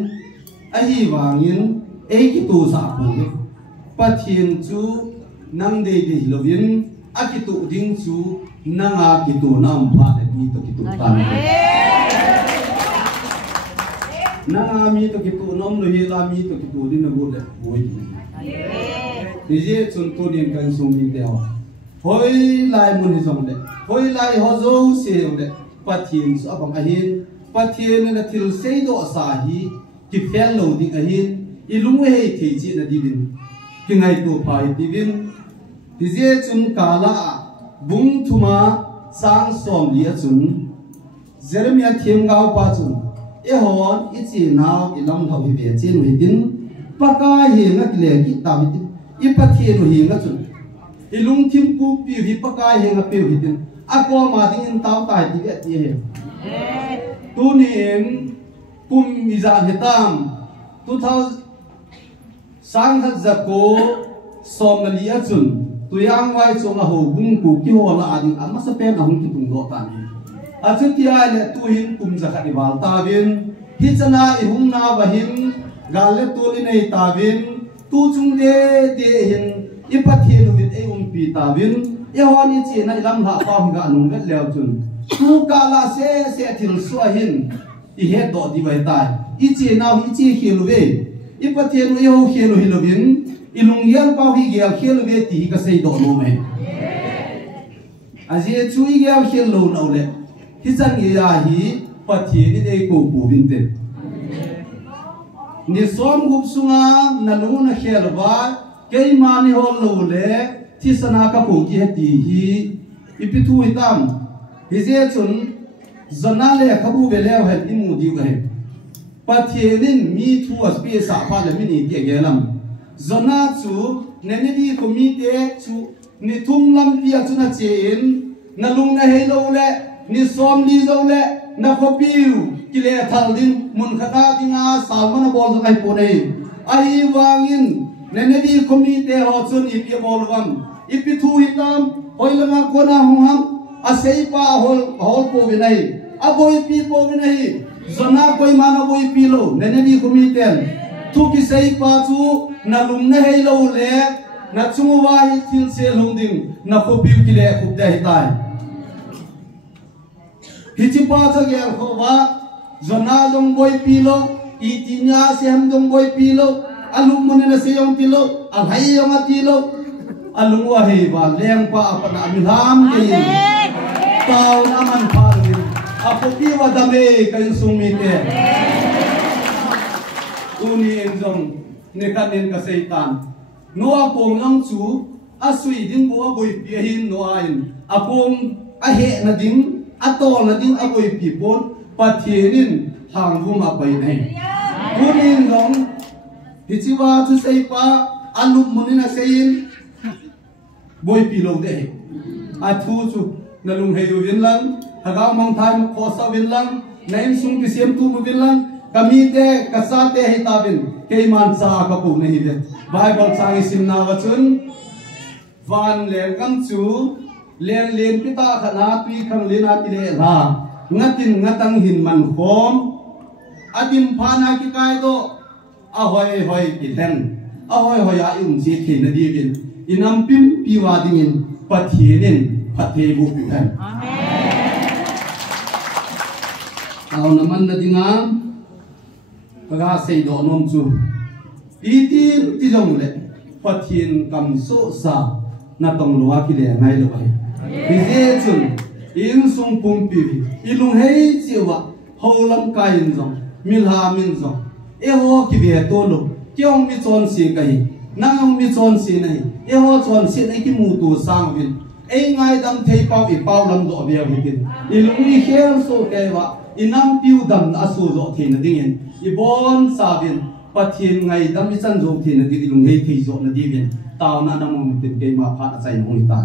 a hi wangin ei ki tu sa pu pathin chu nang de de lovin a ki tu ding chu nanga ki tu nam pha de mi to ki tu tan nanga mi to ki tu nom lo hi la mi to ki tu din na bu le boi ni je chun tu din kan sung mi de hoi lai mun ni jong de hoi lai ho zo se de pathin chu abang a hin pathin na thil sei do sa hi ki fel lo ding a hin ilung hei thei chi na divin ki ngai tu phai divin ti je chun kala bung thuma sang som lia chun jeremia thiam gao pa chun e hon I chi naw ilam thaw hi ve chen wi din paka hi nga ki le ki ta bi I pathe no hi nga chun ilung thim pu pi hi paka hi nga pe hi din a ko ma ding in taw tai ti ve ti he tu ni em pum mi za he tam 2000 sang hat zako som na lia chun tuyang wai chong a ho bung ku ki ho la ading amma sa pen ahung ki tung do ta ni a chu ti ai le tu hin kum za khani wal ta bin hi chana I hung na ba hin gal le tu li nei ta bin tu chung de hin I pathe nu mit e pi ta bin e hon I chi na lam ha pa hung ga nung vet leo chun tu ka la se thil so hin I he do di bai tai I chi na hi chi khil ve I pathe nu e ho khil hi lo bin ilung yang pau hi gel khel ve ti ka sei do no me aje chui gel khel lo no le hi chang ya hi pathi ni dei ko pu bin te ni som gup sunga na lu na khel ba kei mani hol lo le thi sana ka ko ki ti hi ipitu itam hi je chun zona le khabu ve le hel imu di ga he pathi nin mi thu as pe sa pa le mi ni ti gelam zona chu nenedi komite chu ni thum lam pia chu na chen na lung na helo le ni som li zo le na khopiu kile thal din mun khata dinga salmana bol zo kai pone ai wangin nenedi komite ho chun ipi bol wam ipi thu hitam hoilanga kona hum asei pa hol po vinai aboi pi po vinai zona koi mana boi pi lo nenedi komite tu ki sei pa chu na lum na hei lo le na chung wa hi thil se lung ding na ko piu ki le khup dai tai hi chi pa cha ge kho wa zona dong boy pi lo I ti nya se ham dong boy pi lo alum mun na se yong ti lo al hai yong a ti lo alung wa hei ba leng pa apa na mi ham ke tao na man pha ni a ko pi wa da me kan sung mi te uni enjong ne ka nen ka seitan noa pong nang chu a sui ding bo boi pi hin noa in a pong a he na ding a to na ding a boi pi pon pathienin hang rum a pai nei kunin long hichiwa chu sei pa alum munina sein boi pi lo de a thu chu na lung hei win lang haga mang thai ma kho sa win lang naim sung ki siam tu mu win lang kami te kasate hitabin keiman sa ka pu nei de bible changi simna wachun van len kam chu len pita khana tui khang lena ti le la ngatin ngatang hin man khom adim phana ki kai do a hoi ki len a hoi a um ji thi na di bin inam pim piwa dingin pathienin pathe bu pi kan amen au naman na dinga kaga sei do nom chu itin ti jong le pathin kam so sa na tong luwa ki le ngai lo ai Bize chun in sung pum pi ilung hei chiwa holam kain zong milha min zong e ho ki be to lo kyong mi chon si kai nang mi chon si nai e ho chon si nai ki mu tu sang bin e ngai dam thei pau i pau lam do bia hitin ilung i khel so ke wa inam piu dam asu zo thein dingin i bon sa bin pathin ngai dam i chan zo thein di ilung hei thei zo na di bin taw na nam tin ke ma pha chai nong ta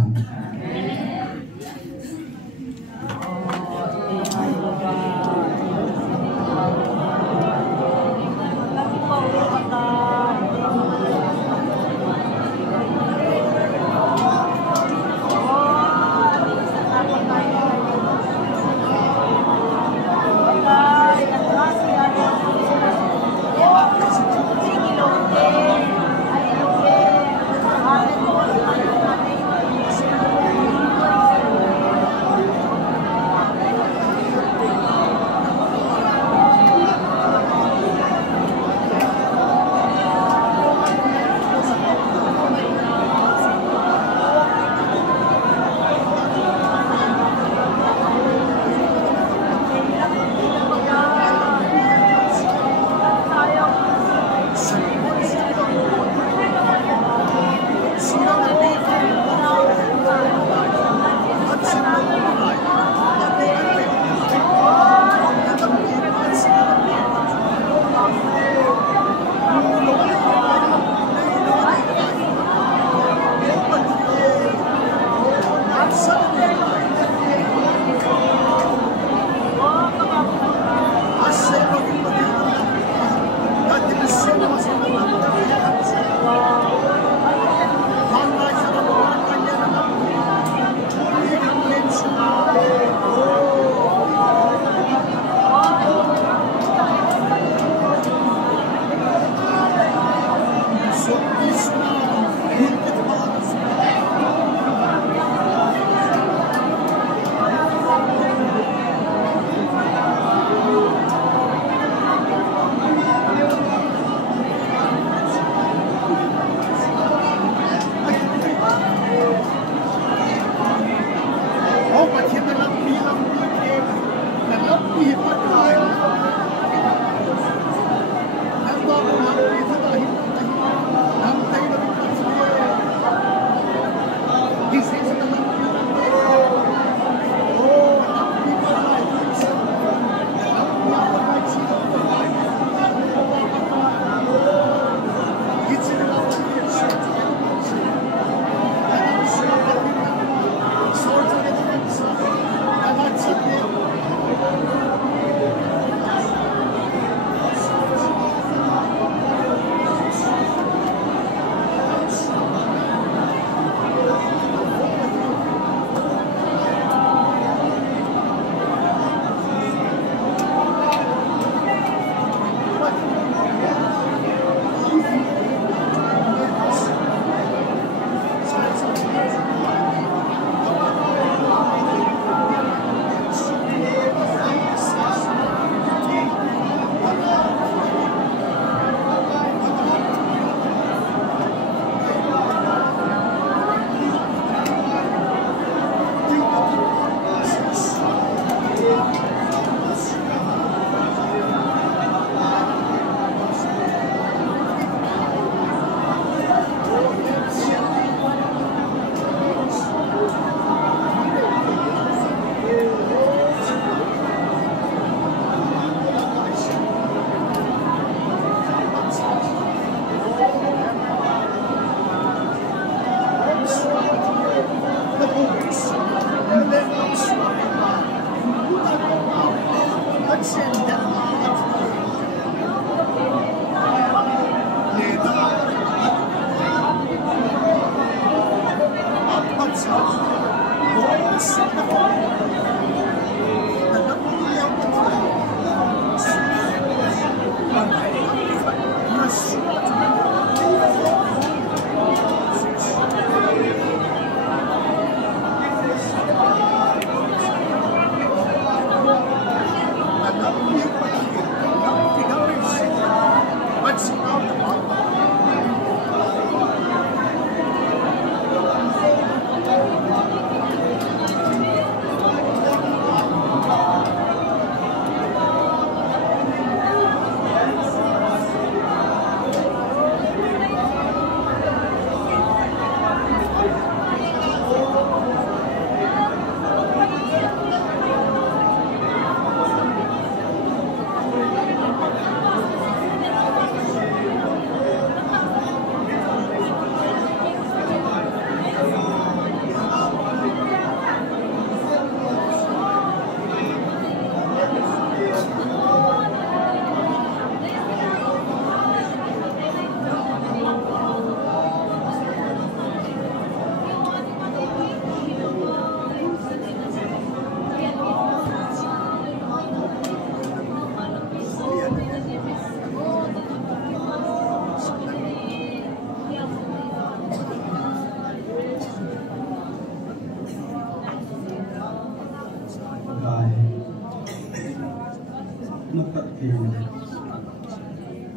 thì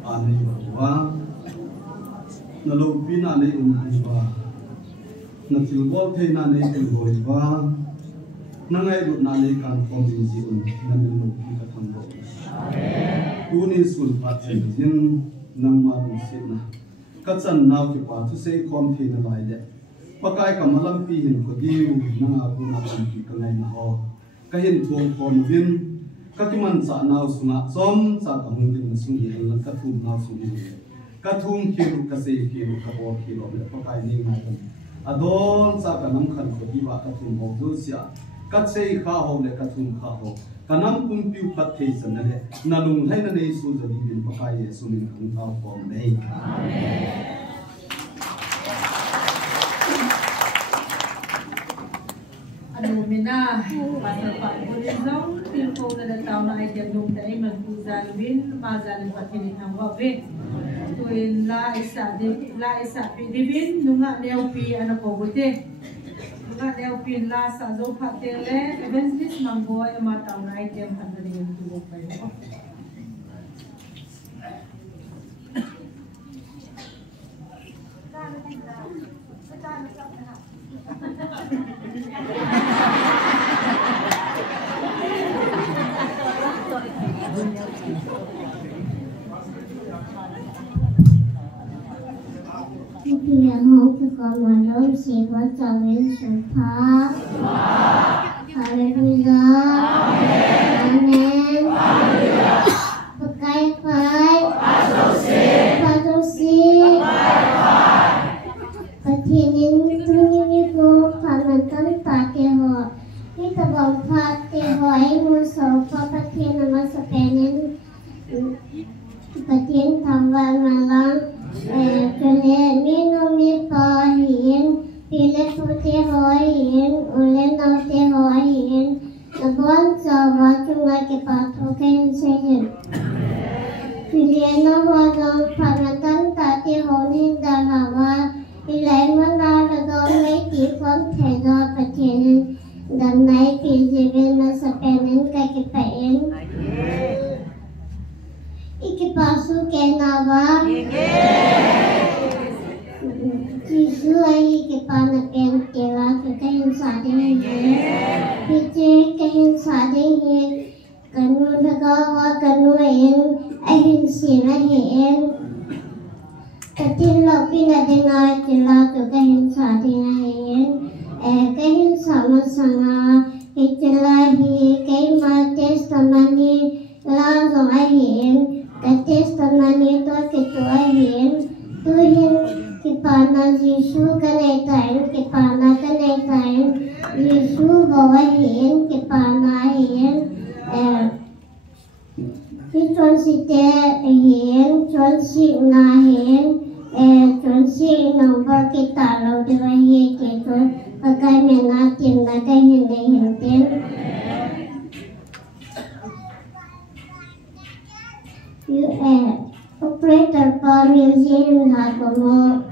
anh ấy bảo nó lâu pin anh ấy và nó chịu bỏ thế anh ấy rồi và nó ngay lúc anh ấy càng không gì gì nó nên lâu pin cái thằng đó tu ni sun phát triển riêng nâng mà mình sẽ na các chân nào thì bảo tu sẽ không thì nó lại đấy pakai kamalam pi hin ko diu na guna pi ka ngai na ho ka hin thuang khon vin ka ki man sa naw sunga som sa ka hung din sung hi lan ka thum naw sung hi ka thum khiru ka se khiru ka bo khilo le pakai ni ma kan adon sa ka nam khan ko di wa ka thum ho do sia ka se kha ho le ka thum kha ho ka nam kum piu ka thei san le na lung hai na nei su za di bin pakai ye su min kung thau ko nei amen. Lumina pasal Pak Burizong info na datang na ay dialog na ay magpuzalwin mazalin patinin ang wawin tuwin la isa pidibin nunga neopi ano ko buti nunga neopi la sa zo patele eventually mamboy matang na ay diam handarin yung tulog kayo Yang mau ke malam siapa cawin sumpah. Haleluya. Amin. Pakai pai. Padosi. Patinin tunini ko pamatan pati ho. Kita bang pati ho ay muso papatin nama sepenin. Patin tambal malam. Kale mino mi pahin, pile puti hoin, ulen nauti hoin, nabon sawa cunga ke patro kain sehin. Pilihan hodong pamatan tati honin dalawa, ilai mana lagong may tipon tedo patinin, dan nai pijibin na sa penin kakipain. Ikipasu kenawa. Jisu ay ikipana pentila kahin sading hin. Piti kahin sading hin. Kanu nagawa kanuin ahin sinahin. Katilo pinadinga tila kahin sading hin. Kahin sama-sama itilahi kay matestamani lazong ahin. Testamani to kituahin tuhin kipana Yesu kanaitain kipana kanaitain Yesu bawahin kipana hin chon site hin chon si na hin chon si nong ba kita lo diwahi kito pakai menatin na kay hindi hintin. Operator for museum Nagomo.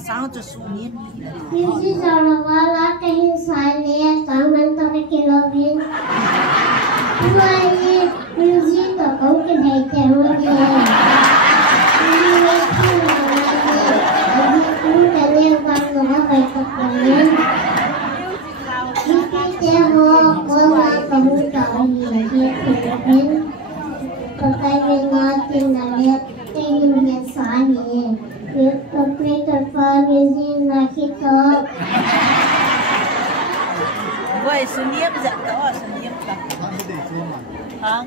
Sound to sunyi. Misi sarawala kahin sale taman tore kilobin. Tuai misi to kau ke hai temo ke. Ini tu aku kali bang gua baik kepanen. Ini temo gua kamu tahu ini kilobin. Pakai menatin naliat kahin biasanya. Operator for museum nakito. Ôi, xuân yếm dạ đó, xuân yếm cả. Hả?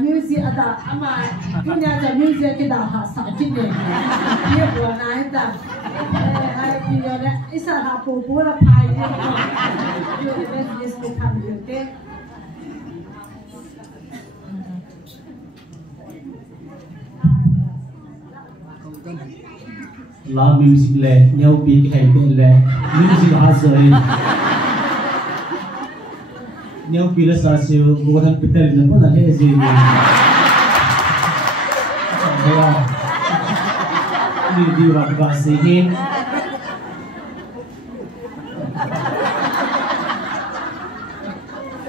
music ada ama punya ada music kita sakit ni dia buat naik dah hai dia ni isa hapu pula pai dia dia business bukan dia la music le nhau pi cái hay bên le music hazard nhau pi là sao siêu bộ thằng Peter nó có là thế gì vậy đi đi vào cái gì hết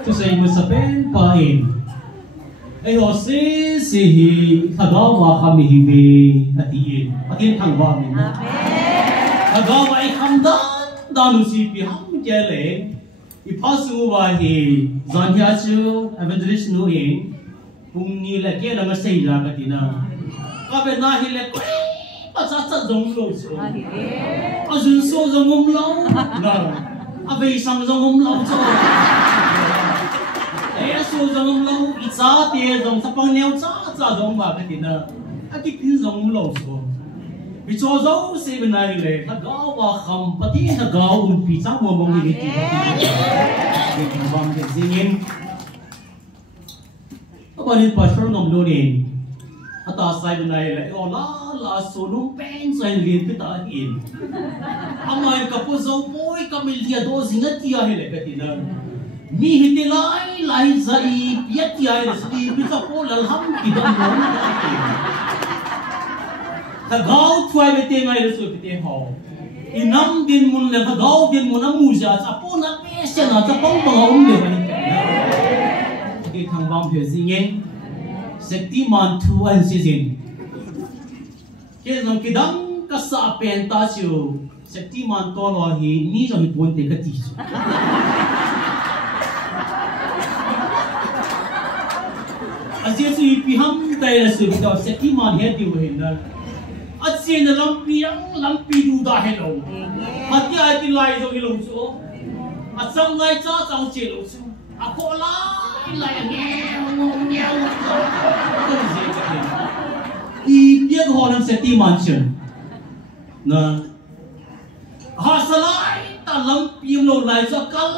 tôi sẽ muốn sắp bên pain ai họ sẽ hi thằng đó mà không hi về tiền thằng vợ mình thằng đó mà ai không đó đàn si bị hỏng chơi lệ bị phá sự và hi dọn nhà chú evangelist nuôi hình cùng như là kia là nó xây ra cái gì nào các bên na hi là chắc chắc giống lâu rồi dùn số giống ông lâu về sang giống ông lâu rồi số giống ông lâu ít giá tiền giống sắp bằng nhau giá giống bà cái gì nào cái pin giống ông lâu rồi bị cho dấu xe bên này lệ thằng gáo và khăm bắt đi thằng gáo bị chắc mua mong gì thì thì bằng cái gì nhiên các bạn đi pastor ngầm luôn đi ta sai bên này lệ là số nung pen sai liền cái ta in amai kapo dấu boy kamilia do zingat tia hele cái tin mi hiti lai zai piat tia hele sdi bi ta ko lalham ki dam non ta gau thuai be te ngai su te ho inam din mun le ta gau din mun amu ja cha po na pe se na cha pong pong le ba ni ki thang bang phe zingen sekti man thu an season ke zong ki dam ka sa pen ta chu sekti man to lo hi ni zo hi pon te ka ti chu asia su pi ham tai la su bi to sekti man he ti wo hin na asia na lampi du da he lo atia ai ti lai zo hi lo chu asam ngai cha chang che lo chu a ko lai nghe i biết họ làm sẽ tìm mansion nè họ salai ta lâm phim lâu lại cho cắn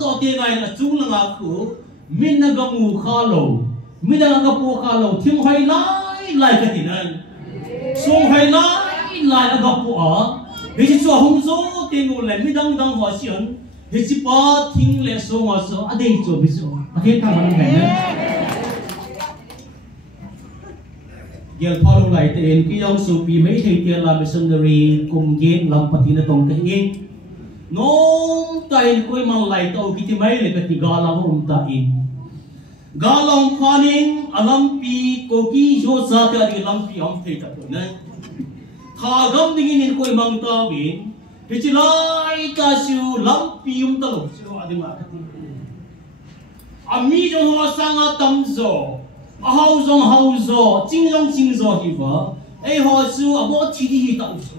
đó tiền này là chúng là ngã khử mình là gặp mù khá lâu mình là gặp mù khá lâu thêm hay lại cái gì này xong hay lại là gặp mù ở vì chỉ cho không số tiền ngủ lại mình đang họ chuyện vì chỉ ba thinh lệ số mà số ở đây cho biết số thế thằng mình này giờ phá lung lại tiền cái ông số bị mấy thầy tiền làm missionary cùng game làm phát triển trong cái nghe nông tay coi mang lại tàu cái mấy là cái gà làm ta in gà làm pha nên alam pi koki jo sa ta đi làm pi ông thầy tập này thà gam đi nên coi mang ta về thì chỉ lại ta siêu làm pi ông ta lúc siêu ở đây mà ami trong họ sang tâm zo hậu dòng chính dòng hi vợ ai họ su ở bộ thi đi tàu su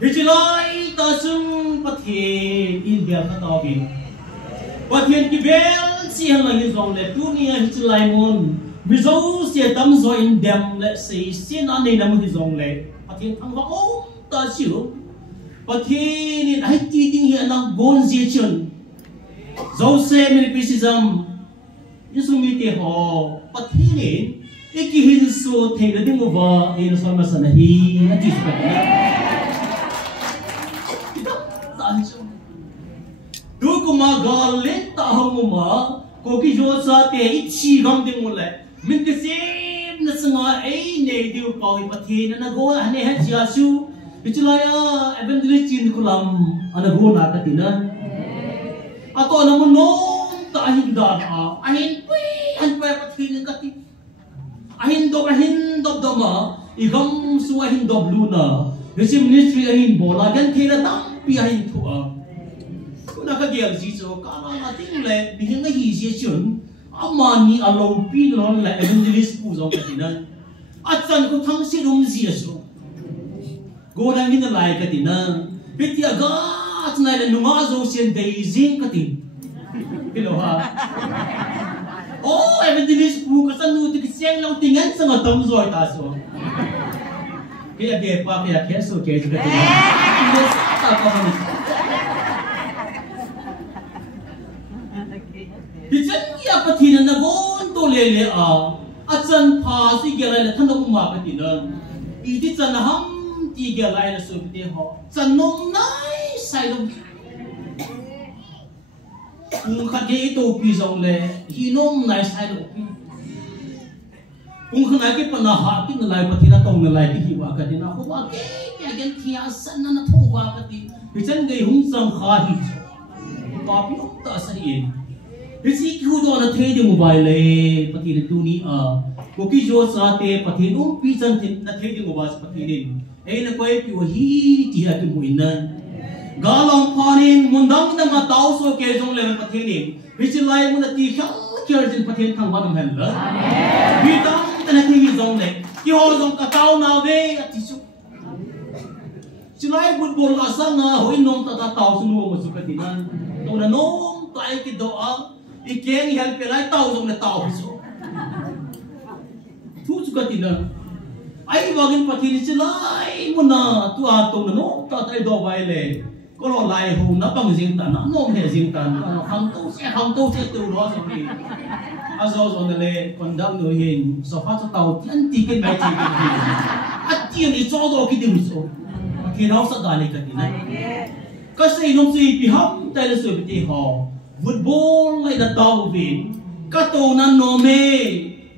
thì chỉ lại ta sung bắt hiện in bia ta tao bin bắt hiện cái bel si hàng là dòng lệ tu nia chỉ lại môn vì dấu si tâm zo in dem lệ si xin anh này nằm cái dòng lệ bắt hiện thằng vợ ta chịu bắt hiện ai ti ting hiện là gon gì chân dấu xe mình bị xâm Yesu mi te ho pathini iki hin so thei de ngo va in sama sana hi ati pa du kuma gal le ta ho ma ko ki jo sa te ichi gam de ngo le min ke sem na sanga ei ne diu pa hi pathina na go ane ha chia su bichulaya evangelist chin kulam ana go na ka tina ato na mo no ta ahin dar ahin pui an pa pathin ka ti ahin do ma igam su ahin do luna resi ministry ahin bola gan thera tam pi ahin thu a kuna ka gel ji so ka na ting le bi nga hi ji chun amani alo pi no la evangelist pu zo ka tinan atsan ko thang si rum ji so go na min la ka tinan pitia ga atnai le numa zo sen dei zin ka tin Hello ha. Oh, evangelist pu ka san nu ti siang long tingan sa ngatom zoi ta so. Kaya ge pa kaya keso ke ka ti. Ta ka ni. Ti chen ya pa thi na gon to le a. A chan pha si ge lai la than dong ma pa ti na. I ti chan ham ti ge lai la so ti ho. Chan nom nai sai dong kung khadei to pi zong le hinom nai sai lo pi kung khana ke pana ha ki na lai pathina tong na lai ki wa ka dina ho wa ke gen thia san na tho wa ka ti pi chen dei hung sang kha hi pa pi ta sa yin pi si ku do na the de mobile le pati tu ni a ko ki jo sa te pati no pi chan the na the de mobile pati ni ei na koi pi wa hi ti ha tu mu inan galong panin mundang na nga tao so ke jong le pathini which lai mun ti khal jin pathin thang ba dam hel la bi tang ta thi jong le ki ho jong ka tao na ve ati su chilai bud bol la sang na hoi nom ta tao su nu mo su ka tinan to na nom tai ki do a i keng hel pe lai tao jong le tao su thu su ka tinan ai wagin pathin chilai muna tu atung na no ta tai do vai le ko lo lai hu na bang jing tan na nom he jing tan ham to se tu ro so ni azo zo na le kondam no hin so fa to tau tian ti ke mai chi ki a ti ni zo do ki dim so ki rau sa ga le ka ti na ka sei nom si pi ham tai le so bi ti ho football lai da tau vin ka to na no me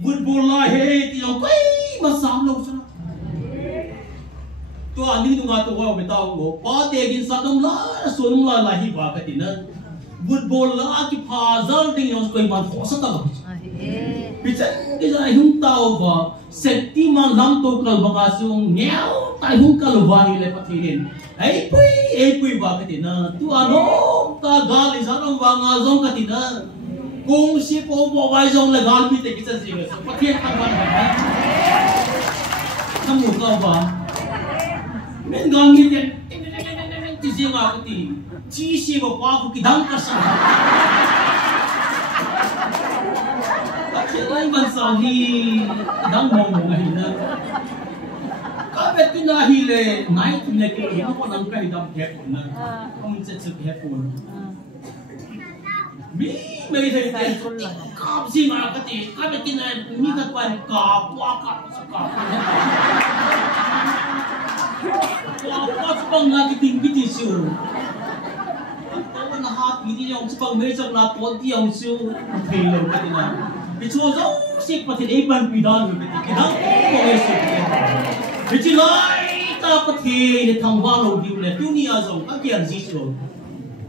football lai he ti no kai ma sam lo so to ani nu nga to wa be tau go pa te gin sa dom la so num la la hi ba ka ti na football la ki pha zal ding yong koi man ho sa ta pi chen ki za hung tau ba sekti ma lam to kal ba ka sung nyao tai hung kal wa hi le pa thi nin ai pui ba ka ti na tu ano ta gal i sa dom wa nga zong ka ti na kung si po bo wai zong la gal pi te ki sa si ga pa thi ka ba na kam mu ka ba men gang ni den ti si nga ka ti chi si bo pa ku ki dang ka sa ai man sa hi dang mong mo hi na ka bet ti na hi le nai ti ne ki hi ko nang kai dam ke ko na kom se se ke ko mi me thai thai ka si nga ka ti ka bet ti na mi ka kwan ka wa ka sa ka wa pang na ki ting ki ti su ko na ha pi di yong pang me chang na to ti yong su thei lo ka ti na bi cho zo si pa ti ei ban pi dan mi ki dang ko me su bi chi lai ta pa thi ni thang wa lo di le tu ni a zo ka kian ji su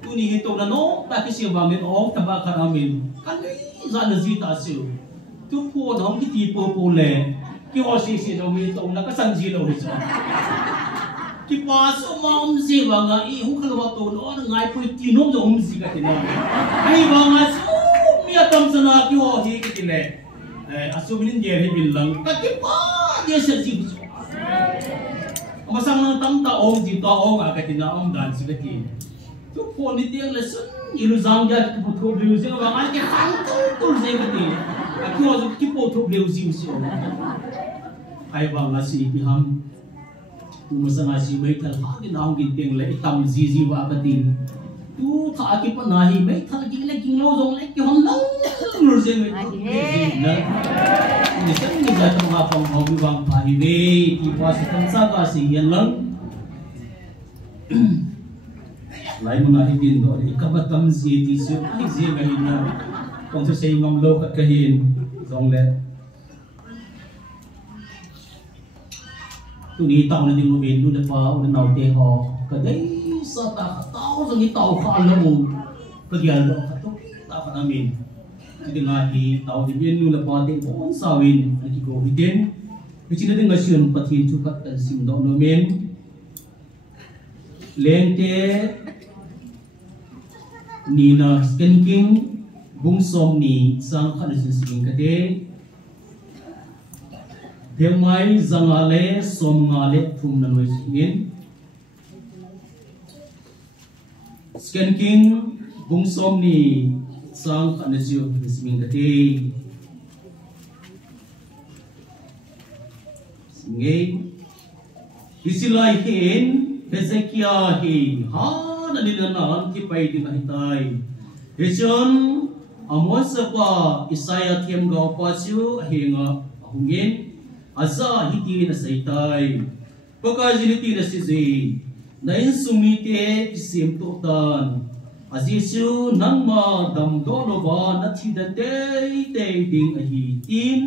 tu ni he to na no ta ki si wa men ong ta ba ka na min kan ni za na ji ta su tu po dong ki ti po po le ki ho si do mi to na ka san ji lo hi so ki pa so mam si wa nga I hu khalo wa to no ngai pui ti nom zo ji ka ti na ai wa nga so mi atam sana ki ho hi ki ti le asu min je hi bil lang ka ki pa dia se ji so masang nang tam ta ong ji ta ong ka ti na ong dan si ka ti tu po ni tiang le sun ilu zang ja ki po thop liu se wa nga ki hang tu se ka ti ki ho ki po thop liu si so ai wa nga si ki ham tu masang asi mai thal ha ki naung ki teng le tam ji wa ka ti tu tha ki pa nahi mai thal ki le king lo jong le ki hom nang lu je mai tu ji na ni sang ni ja ta ma pang hom wang pa hi ve ki pa si tan sa ka si yan lang lai mo na hi tin do ni ka ba tam ji ti su ki ji ga hi na kong sa sei ngam lo ka hin jong le tu ni tao na ding mo bin nu na pa u na te ho ka dei sa ta tao zo ni tao kha lo mu ka dia lo ka to ta pa na min ti ding a hi tao di bin nu na pa te bon sa win ki go hi den ki chi na ding a sion pa thin chu ka tan sim do no men leng te ni na skin king bung som ni sang kha na sin sing ka de Demai zangale somngale thum na noi singin Skin King bung som ni sang khana jiu singin kate singin isilai hin Hezekiah hi ha na ni na ki pai di na hitai hechon amon sapa Isaiah thiam go pa chu hinga hungin Aza hiti na saitai Paka jiniti na sizi Na insumite kisim tutan Azisu nang ma dam dono ba na tida day ding ahi tim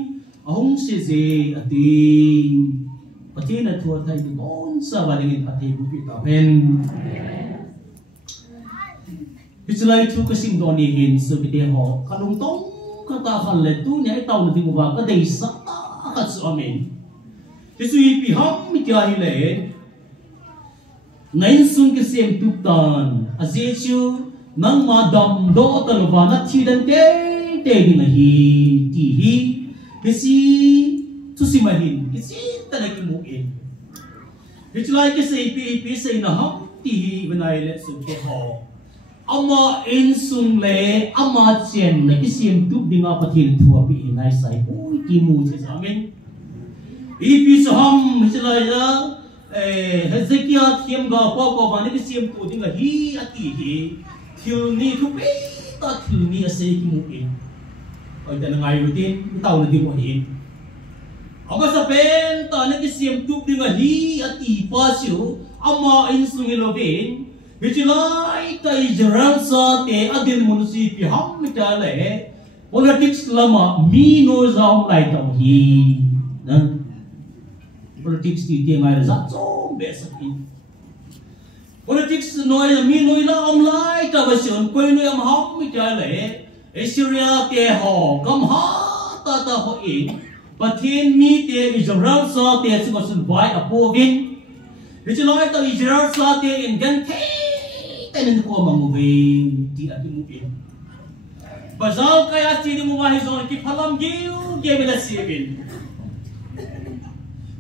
Ahong sizi atin Pati na tuwa tayo doon sa balingin pati bupita pen Hisilay tu kasing donihin sa videho Kalung tong katakan letu niya itaw na timuwa kaday sa amen. Tisui pi ham mi kya hi le. Ngain sun ke sem tutan. Azechu nang madam do talwa na thidan te ni nahi ti hi. Kisi tusimahin. Kisi tanaki mu in. Hichulai ke sei pi sei na ham ti hi banai le su ke ho. Ama in sung le ama chen na kisim tup dinga pathin thua pi nai sai oi ki mu che amen ipi soham misalnya Hezekiah thiam ga ko bani ki siam tu dinga hi ati hi thilni thu pe ta thilni ase ki mu in oi ta ngai rutin tau na ding hi aga sa pen ta na ki siam tu dinga hi ati pa siu ama in sungi lovin Bijilai ta Israel sa te adin munusi pi ham ta le politics lama mi no zaum lai tau hi na politics ti te ngai za chom be sa ki politics noi mi noi la am lai ta ba sion koi noi am ham mi ta le Syria te ho kam ha ta ho in pathin mi te Israel sa te su sun bai apovin Bijilai ta Israel sa te in gan te Tenin ko mangubi di ati mubin. Bazal kaya sini mumahizon ki phalam giu gebela sibin.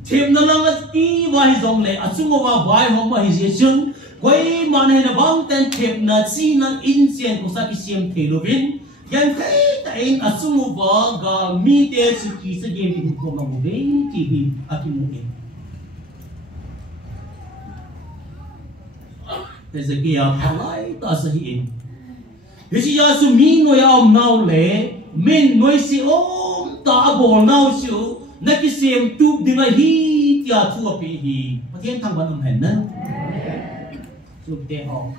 Tim na lang ati mahizon le asungo wa bai hom mahization koi manhe na bang ten tim na sina insien ko sa kisiem thelobin. Yan kai ta in asungo ba ga mi te suki sa gebin ko mangubi tibi ati mubin. Hezekiah palai ta sahiin. Hezekiah su min no ya nau le min noi si om ta bol nau su nakisem tu dinga hi tia thu api hi pathian thang ban hen na su te ho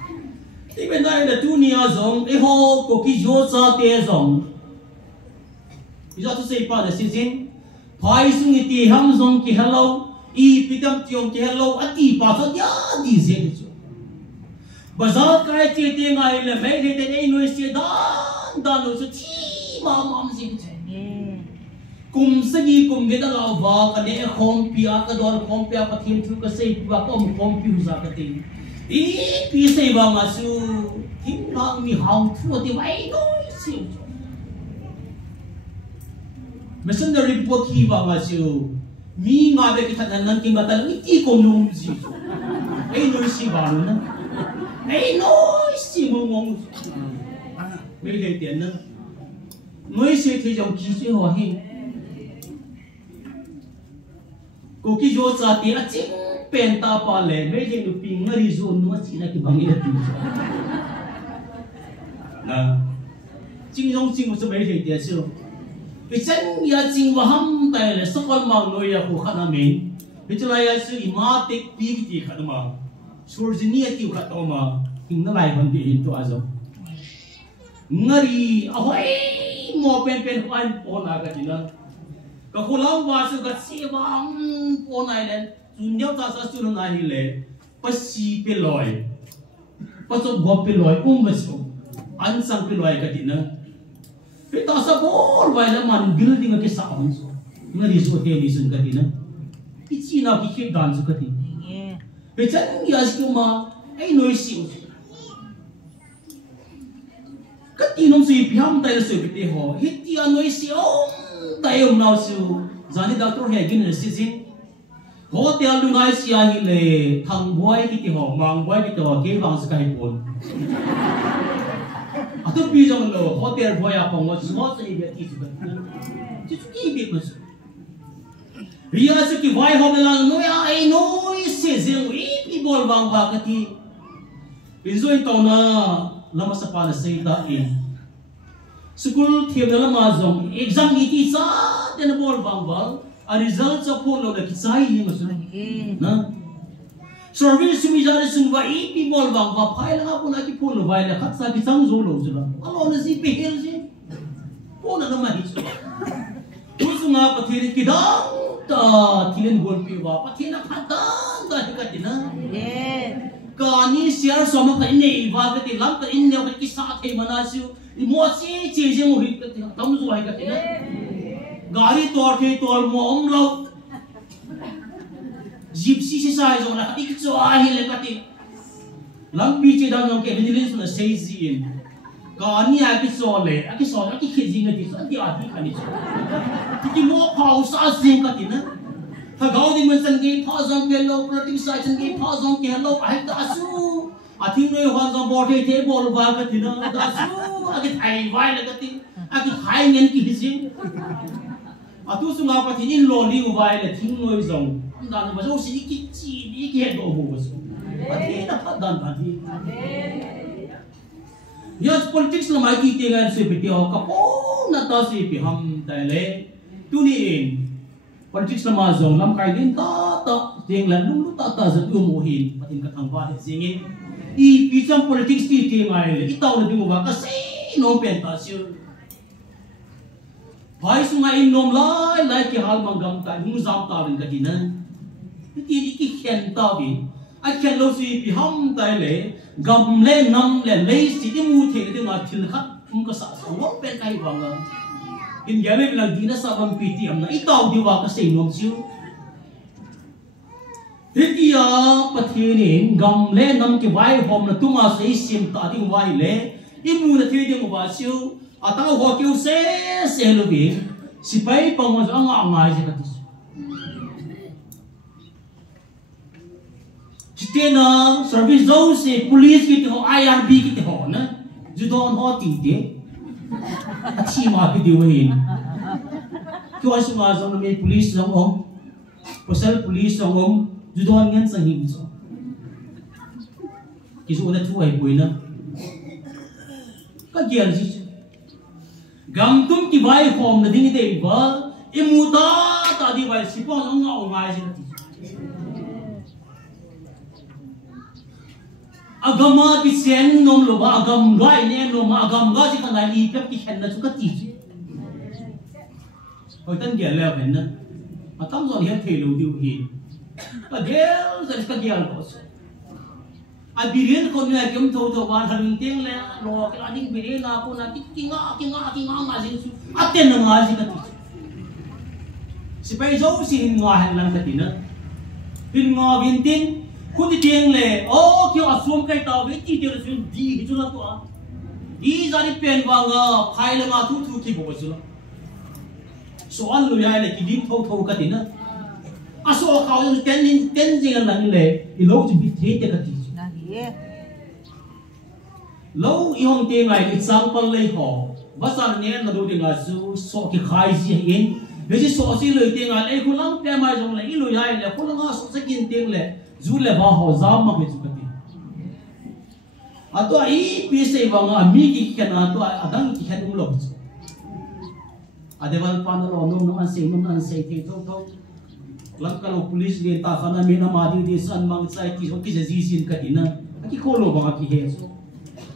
ti ben dai da tu nia zong e ho ko ki jo sa te zong isa tu sei pa da sizin phai sung ti ham zong ki hello I pitam tiong ki hello ati pa sa ya di ze Bazar kai ti ti ngai le mai le te nei noi se dan no su ti ma mam sim che kum sagi kum ge da law ba ka ne khom pia ka dor khom pia pathim thu ka sei ba ko khom pi za ka ti I pi sei ba ma su tim lang mi hau thu ti mai noi sim messenger report hi ba ma su mi nga be ki than nan ki ba ta ti ko lum ji ai noi si ba na Ai nói gì mong mấy cái tiền nữa mới sẽ thấy dòng khí suy hòa hình cô kia vô sa tiền chính pen ta pa lệ mấy cái nụ pin ngari zone nó chỉ là cái bằng cái tiền nè chính dòng chính một số mấy cái tiền xưa cái chân ya chính và ham tài là sắc con màu nuôi ya của khán mình cái chỗ này là sự imatik pi cái khán mà Surjinia tiu ka toma king na lai ban di into azo ngari ahoi mo pen kwan pona ka dina ka khulam wa su ka siwang pona len sunyaw ta sa su na hi le pasi pe loi paso go pe loi baso an sang pe loi ka dina pe ta sa bol wa la man building ka sa on so ngari so te ni sun ka dina ichi na ki khip dan su ka dina Becang ya cuma, noi siu. Ketinong sui piham tayo sui bete ho, hiti noi siu tayo nau siu. Zani doktor he gini sizin. Hotel lungai siya hile, thang boy kiti ho, mang boy kiti ho, ke bang sekai pun. Atau bijang lo, hotel boy apa ngot semua sih biar itu kan. Itu kibit masuk. Ria su ki vai ho melang noi ai noi se zeng I bol bang ba kati inzoin to na lama sa pa na sei ta in school thiam na lama zong exam iti sa ten bol bang ba a result sa phone lo na ki sai ni masu na service mi jare sun wa I bol bang ba phai la ko na ki phone lo vai la khat sa ki sang zo lo zula alo na si pe hel si phone na ma hi su usunga pathiri ki dang ta thilen gol pi wa pathina phatang ta ka dina kani share soma ka nei wa ka ti lam ka in ne ka ki sa the mana su mo si che je mo hi ka tam zu hai ka dina gari tor the tol mo om lo gypsy si sai zo na ik cho a hi le ka ti lam pi che dang ke vigilance na sei zi in kani a ki so le a ki so na ki khiji ngi so ti a ti khani ki mo phau sa sing ka ti na ha gau ding man san ge pha zong ke lo pratik sai san ge pha zong ke lo ai ta su a thi noi hwan zong bo the bol ba ka ti na ta su a ki thai vai la ka ti a ki thai ngen ki hisi atu sunga pathin in lo liu vai le thing noi zong dan ba zo si ki chi ni ki do bo so pathin na phat dan phathi yes politics la mai ki te gan se pitio ka po na ta si pi ham ta le tu ni in politics la ma zong lam kai din ta ting la lu ta za du mo hin pathin ka thang wa de singin I pi cham politics ti te mai le I taw na du ba ka se no pen ta siu Pai sungai in nom lai ki hal mangam ta hung zam ta rin ka dinan ti di ki khen ta bi a khen lo si pi ham tai le gam le nam le si di mu the de ma thil khat um ka sa so pen kai ba nga in ya le lang dina sa bam pi ti am na I taw di wa ka se nom siu Hitia pathin gam le nam ki vai hom na tuma se sim ta ding vai le I mu na the ding wa siu Atau hokiu se lebih sipai pangwas ngai je katis. Citena service zone se police kita ho IRB kita ho na judon ho tinte. Cima kita wahin. Kau semua zone me police zone om, pasal police zone om judon ngan sahih so. Kisu ada tuai puina. Kagian sih. Gam tum ki vai hom na ding dei ba imuta ta di vai sipon ang ngau ngai sin agama ki sen nom lo ba agam gai ne no ma agam ga si kan lai pep ki hen na chu ka ti oi tan gel le ben na atam zon he the lo diu hi ka gel za ka gel ko a birin ko ni akem tho ba than ting le lo ke ading birin na ko na ki nga ma sin su aten na nga si ka ti si pai zo si nga han lang ka ti na pin nga gin tin ko ti ting le o ki asum kai ta we ti ti su di hi chu na to a di za ri pen ba nga phai le ma thu ki bo su so an lu ya le ki di tho ka ti na aso ka ten jing lang le I lo ji bi the te ka ti Lâu yêu tiếng ngày example lấy họ, bắt sang nên là đồ tiếng ngày số cái khai gì hết, bây giờ số gì lời tiếng ngày lấy cũng lắm, bây mai giống lấy lời hay là cũng lắm số sẽ kinh tiếng lệ, dù là bao họ dám mà biết chút cái, à tôi ấy biết say vào ngã mi cái nào tôi đang cái hết lắm, à để vào pan nó nôm ăn say thì thôi, lắm kalau police dia tak kena mina mati dia san mang sai ki so ki gì xin cái na, cái khô lô bằng cái hết.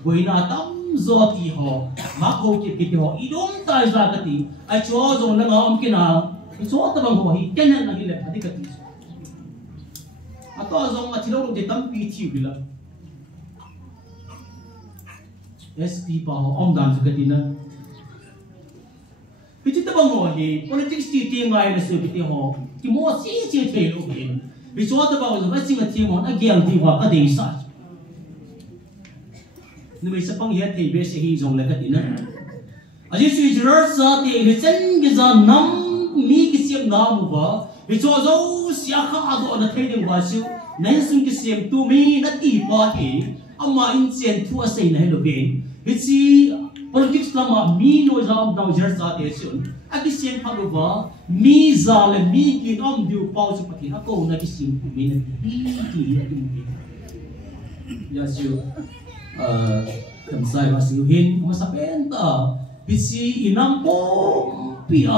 Bởi na tam zo ti ho ma ko ki ho idom tai za ka ti ai cho zo na ngom ki na I so ta bang ho hi ken na hi le adi ka ti a to zo ma ti lo de tam pi ti bila SP pa ho om dan ka ti na pi ti ta bang ho hi politics ti ti ngai na se pi ti ho ki mo si the lo hi pi so ta ba zo ka si ma ti mo na gel ti wa ka de sa Nui sa pang yat hey bes hi zong lakat ina. Aji sui jirar sa te hichen giza nam mi kisiem namu ba. Hicho zo siya ka ado na thay ding wasiu. Nahin sun kisiem tu mi na ti pa he. Amma in sien tu asay na helo ben. Hichi politics lama mi no zam daw jirar sa te sion. Aki siem pa ba mi za le mi kin om diu pau si pati ako na kisiem tu mi na ti Yasiu. Kam sai wa siu hin ma sa pen ta pisi inam po pia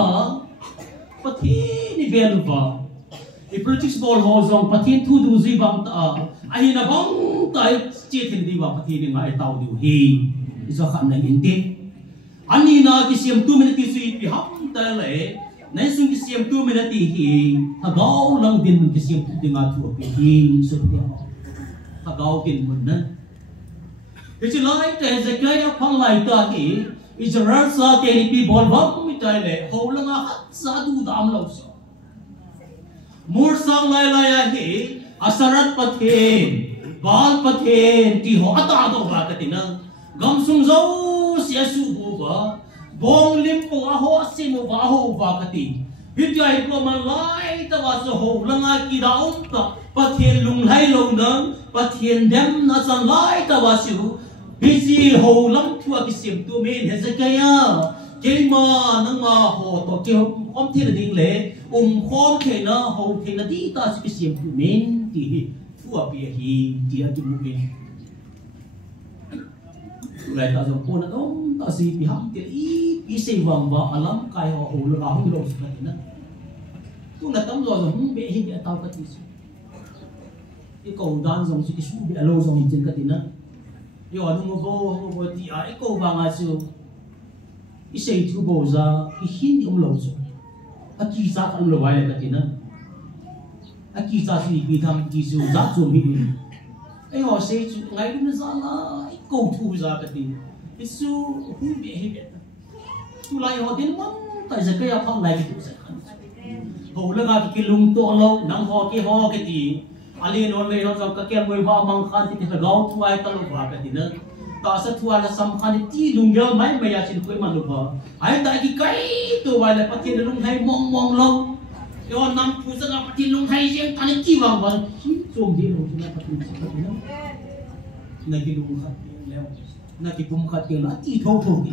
pati ni bel ba I politics ball ho zong pati thu du zi bang ta ai na bang ta che thin di wa pati ni ngai tau du hi zo khan na in ti ani na ki siam 2 minute si pi ham ta le nai sun ki siam 2 minute hi ha gao lang din ki siam tu dinga thu pi hi so pi ha gao tin mun na It's like the Hezekiah pang lai ta ki Israel sa te ni pi bol bam mi tai le ho la nga hat sa du dam lo so Mur sang lai lai hi asarat pathen bal pathen ti ho ata do ba ka tina gam sung zo sia su bu ba bong lim po a ho si mo ba ho ba ka ti Hijai ko man lai ta wa so ho la nga ki da um ta pathen lung lai lo nang pathen dem na sang lai ta wa siu Busy ho lam thua ki sim tu men Hezekiah cái mà nó mà họ tổ chức hôm thì là định lệ hôm thì nó hôm thì là đi ta sẽ xem phụ men thì phù hợp với thì cái mục đích lại ta dùng phone nó ta sẽ bị hỏng thì ý xây vòng và alarm cái họ hồ là không lâu sự cái nữa tu là tấm rồi không bị hình tao cái gì cái cầu đan dùng cái số bị lâu dùng trên cái nữa yêu anh không vô thì ai cầu vàng à chứ ý xây thứ bộ ra ý hin ông lâu rồi à kỳ ra ông lâu ai cái nữa à kỳ ra thì bị tham kỳ sự giá dụng bị ai họ xây ngay lúc đó là cầu thu ra cái gì cái số không bị hình tu lại họ đến món tại sao cái phong này cái sẽ hồ là cái lung to lâu nắng ho cái gì alien only nó trong cái mười hoa mang khan thì phải gạo thu ai tao lúc vào cái gì nữa ta sẽ thu là sam khan thì lung giờ mấy bây giờ xin khuyên mà lúc vào ai tại cái tu vậy là phát hiện lung hay mong lâu rồi năm phút sau phát hiện lung hay riêng ta nên chi vàng vàng zoom đi lung chúng ta phát hiện gì nữa này cái lung khát leo này cái bung khát là chỉ thâu đi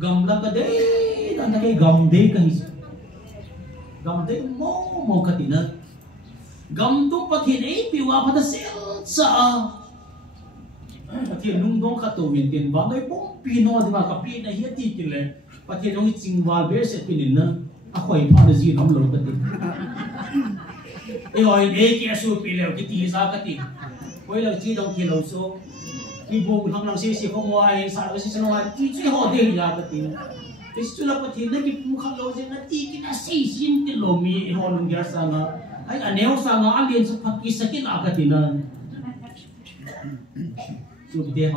gam là cái đấy là cái gam đấy cái gì gam đấy mong cái gì nữa gam tu phát hiện ấy bị vào phát sinh sao phát hiện nung đông khát tổ miền tiền vào đấy bung pin nó thì mà cái pin này hiện thị cái này phát hiện nó chính vào bể sẽ pin nữa à khỏi phá được gì lắm rồi cái gì rồi đấy cái số pin là cái gì ra cái gì quay lại chỉ đồng tiền lâu số cái bộ thằng nào sẽ không ngoài sao sẽ nói chỉ họ để ra cái gì cái số là phát hiện nó cái bung khát lâu sẽ nó chỉ cái nó xây dựng cái lò mì họ luôn ra sang ai anh nếu sang alien sẽ phát cái cái nào cái gì nữa rồi bây giờ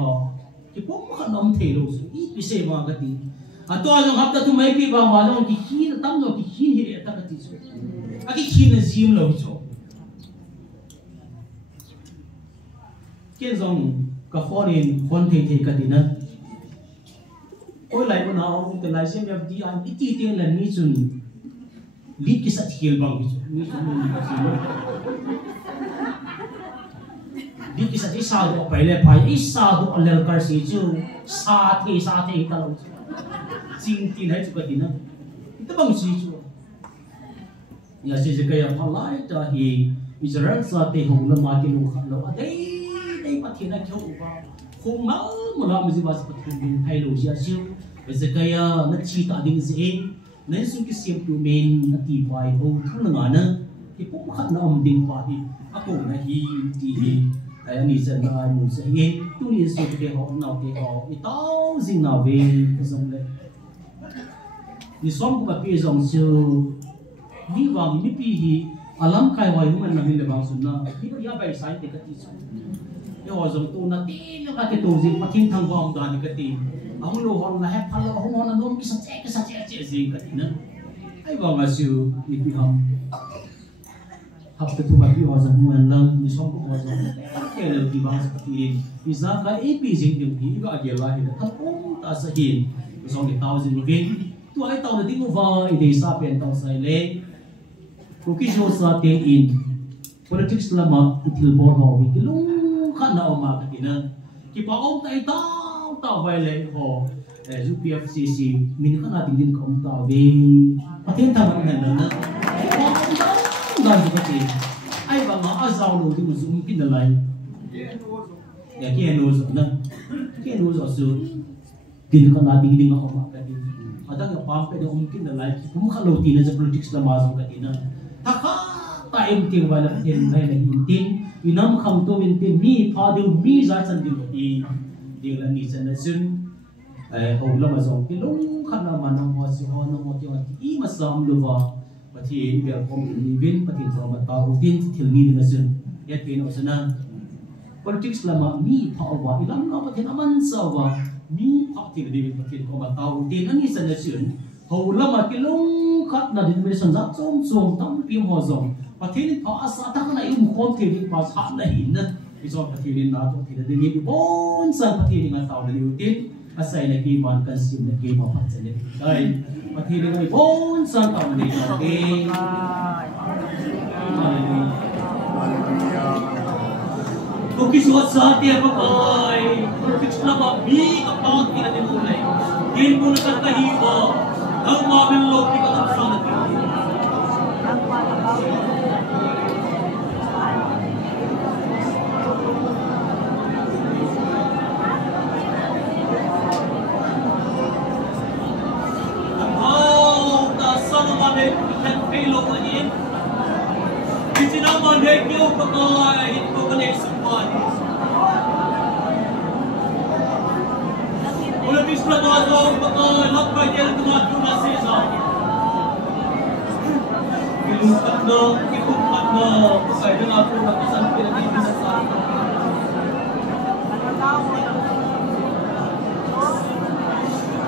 cái bung khát nóng thế lâu số ít bị xem vào cái gì à tôi dùng hấp dẫn mấy cái vào mà dùng cái khí nó tắm rồi cái khí hiện tại cái gì à cái khí nó diêm lâu số cái dùng cái foreign con thì cái gì nữa ôi lại bọn họ cái lại xem GMFDI cái chi tiêu là như chun lít cái sạch hiền bằng lít cái sạch cái sao được phải là phải ít sao được là cái gì chứ sa thế ta lâu chính tin hay chút cái nữa itu bang gì chứ nhà xây dựng cái apa lại cho thì Israel sa te hong là mà cái lúc lâu đây phát hiện là kiểu không máu mà làm gì mà phát hiện hay đồ gì chứ bây giờ cái nó chỉ tạo định gì nên suy cái xem của mình là tỷ vài ô thứ là ngàn nữa thì cũng khá là ổn định và thì aku này thì cái anh sẽ nói một sự yên tu liên sự để họ nào để họ đi tao gì nào về cái dòng này đi xong của bà dòng siêu đi vào đi pi alam kai hoài mình là mình để vào xuân na đi có giá bài sai để cái gì cái họ dòng tu na tin nó cái tu gì mà thiên thằng vòng đoàn cái gì ông lô hòn là hẹp phala ông hòn là nôm cái sạch gì cái gì nữa ai vào mà siêu đi pi hầm hấp cái thu mà pi họ dòng mình làm đi xong của họ dòng cái là đi vào cái gì đi ra cái ép gì những gì cái gì lại là thấp ta sẽ hiện xong cái tao gì về tu ai tao là tiếng vai để sa pen tao sai le cái số sa tiếng in politics là mà thiếu bộ họ vì cái lúc khăn nào mà cái gì nữa cái bảo ông tay tao vai le họ UPFCC mình khăn nào tiếng không tao về phát hiện thằng này nữa ông tao làm cái gì ai bảo mà giàu rồi thì mình dùng cái này để cái nó rồi nữa cái nó rồi rồi tiếng khăn nào tiếng không mà cái ada yang pampai dia mungkin dan lain kamu kalau tidak seperti selama sama katina takha tak intim wala in lain intim inam kham to intim mi phadu mi za san di dia la ni san sun ho la ma zong ki long khana manam wa si ho no mo ti i ma sam lu wa pati be kom ni vin pati to ma ta utin thil ni na sun ya tin o sana politics lama mi pha wa ilam na pati aman sa wa mi phát thì đi phát triển của bà tàu tiền anh sẽ là chuyện hầu là mà cái lúc khát là đến bây giờ rất trông trông tắm phim hòa rộng và thế nên họ sẽ thắc này không thể đi vào sát này hình nữa bây giờ phát triển nào thì là đến những bốn sản phát triển ngành tàu là điều tiên và xây là kỳ bản cần xin là kỳ mà phát triển đây phát triển những bốn sản tàu này là cái Kung kisuot sa atin ako ay perfect na ba? Big ang tawag kita din ulay. Kin pun nak kahiba, nang mamin lo kita tak sana.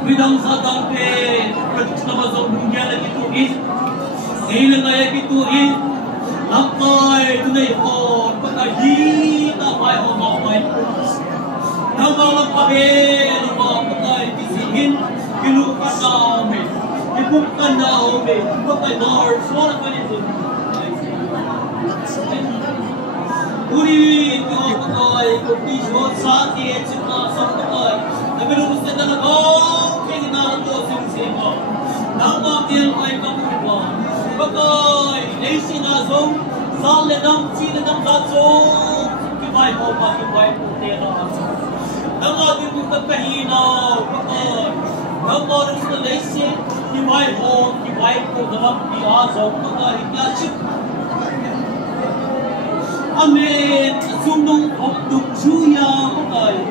Bidang sadang pe produksi mazong dunia lagi tu is, hilang ayah gitu is, lakai tu naik on, pakai hita mai on mai, nama lakai nama pakai kisihin, kilukan naome, kibukan naome, pakai nar, semua apa itu. Uri tu pakai kopi shot sahaja cuma pakai, tapi lu mesti dah nama dia mai kamu pakai nasi nazong sale dam cina dam nazong kibai hoba kibai putera nama dia bukan kahina pakai nama dia nasi kibai ho kibai ko dalam dia zong pakai kacik amin sumnung obduk juya pakai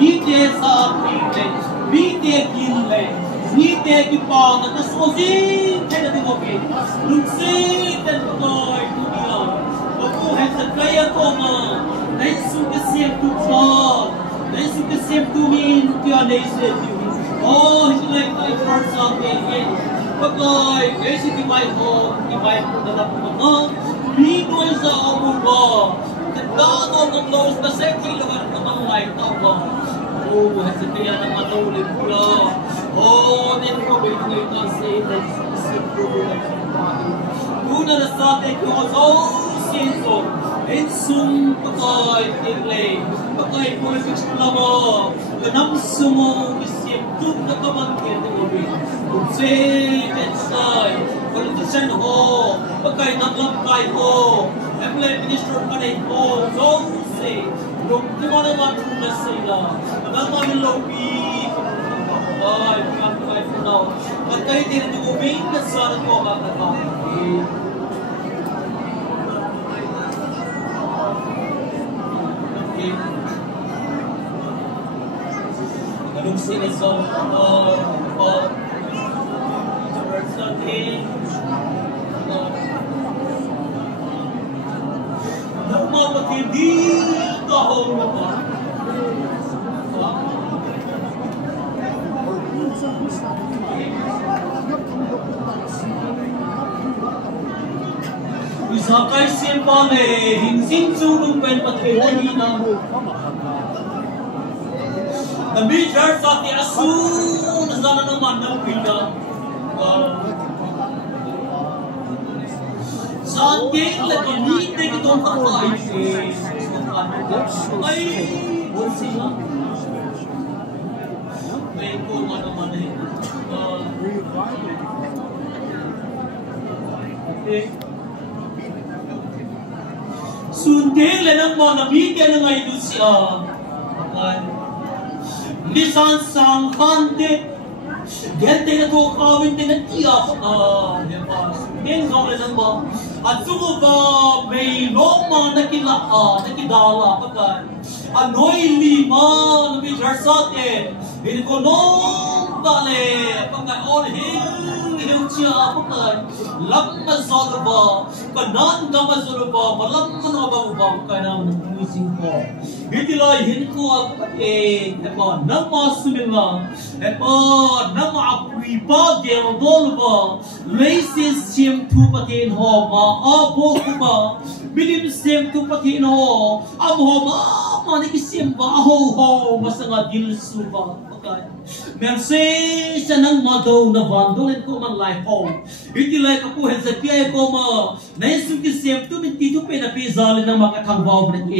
bide sa bide kinle Nite ki pa na kasozi kaya di mobi lukse ten koy dunia aku hai kaya ko ma nai su ke siap tu sa nai su ke siap tu min kya nai se tu oh it's like I heard something pakai esi ki mai ho ki mai ko dalam ko ni noi sa abu ba kadado ng los na se ki lugar ko mang lai tao ba oh hai kaya na matuli pula oh, then go back to it and say that it's a problem. Una na sa atin ko so sinso. Ensum pakai tiglay. Pakai politics lama. Kanam sumo isip tuk na kamangkin ng ubi. Kung say that side. Politician ho. Pakai naglapkay ho. Employee minister pa rin ho. So say. Nung kumana nga tuna sila. Kanang mga lobi. Ay, ay now. Patay din ang ubing na sana ko makakatawa. Anong sinisong nagmapatindi kahong naman. Isakay simpa me hingsing sulung pen patrilagi na Nampi sa ti asu nasana naman ng pila saan keng lagi nite kitong kakay ay sila may kung ano man okay sundeng lenang mga nabigyan na ngayon siya lisan sang hande gente na to kawin din na tiyak sundeng zong lenang mga at sumo ba may loma nakidala pagkan ano'y lima nabijar sa atin binikonom bale pagkan all hill siya pagkan lam mazalba kanan na mazalba malam manababa kanang musing ko itiloy hinko ako epa nang masumila epa nang maapripa gelbolba laces sim tu patin ho ma abo kuma bilim sim tu patin ho am ho ma manikisim ba ho masanga dilsuba pagkan Mercy sa nang madaw na bandolin ko man life home. Iti like ako sa kaya ko ma naisip ki same to minti to pinapizalin ng makatangbaw ng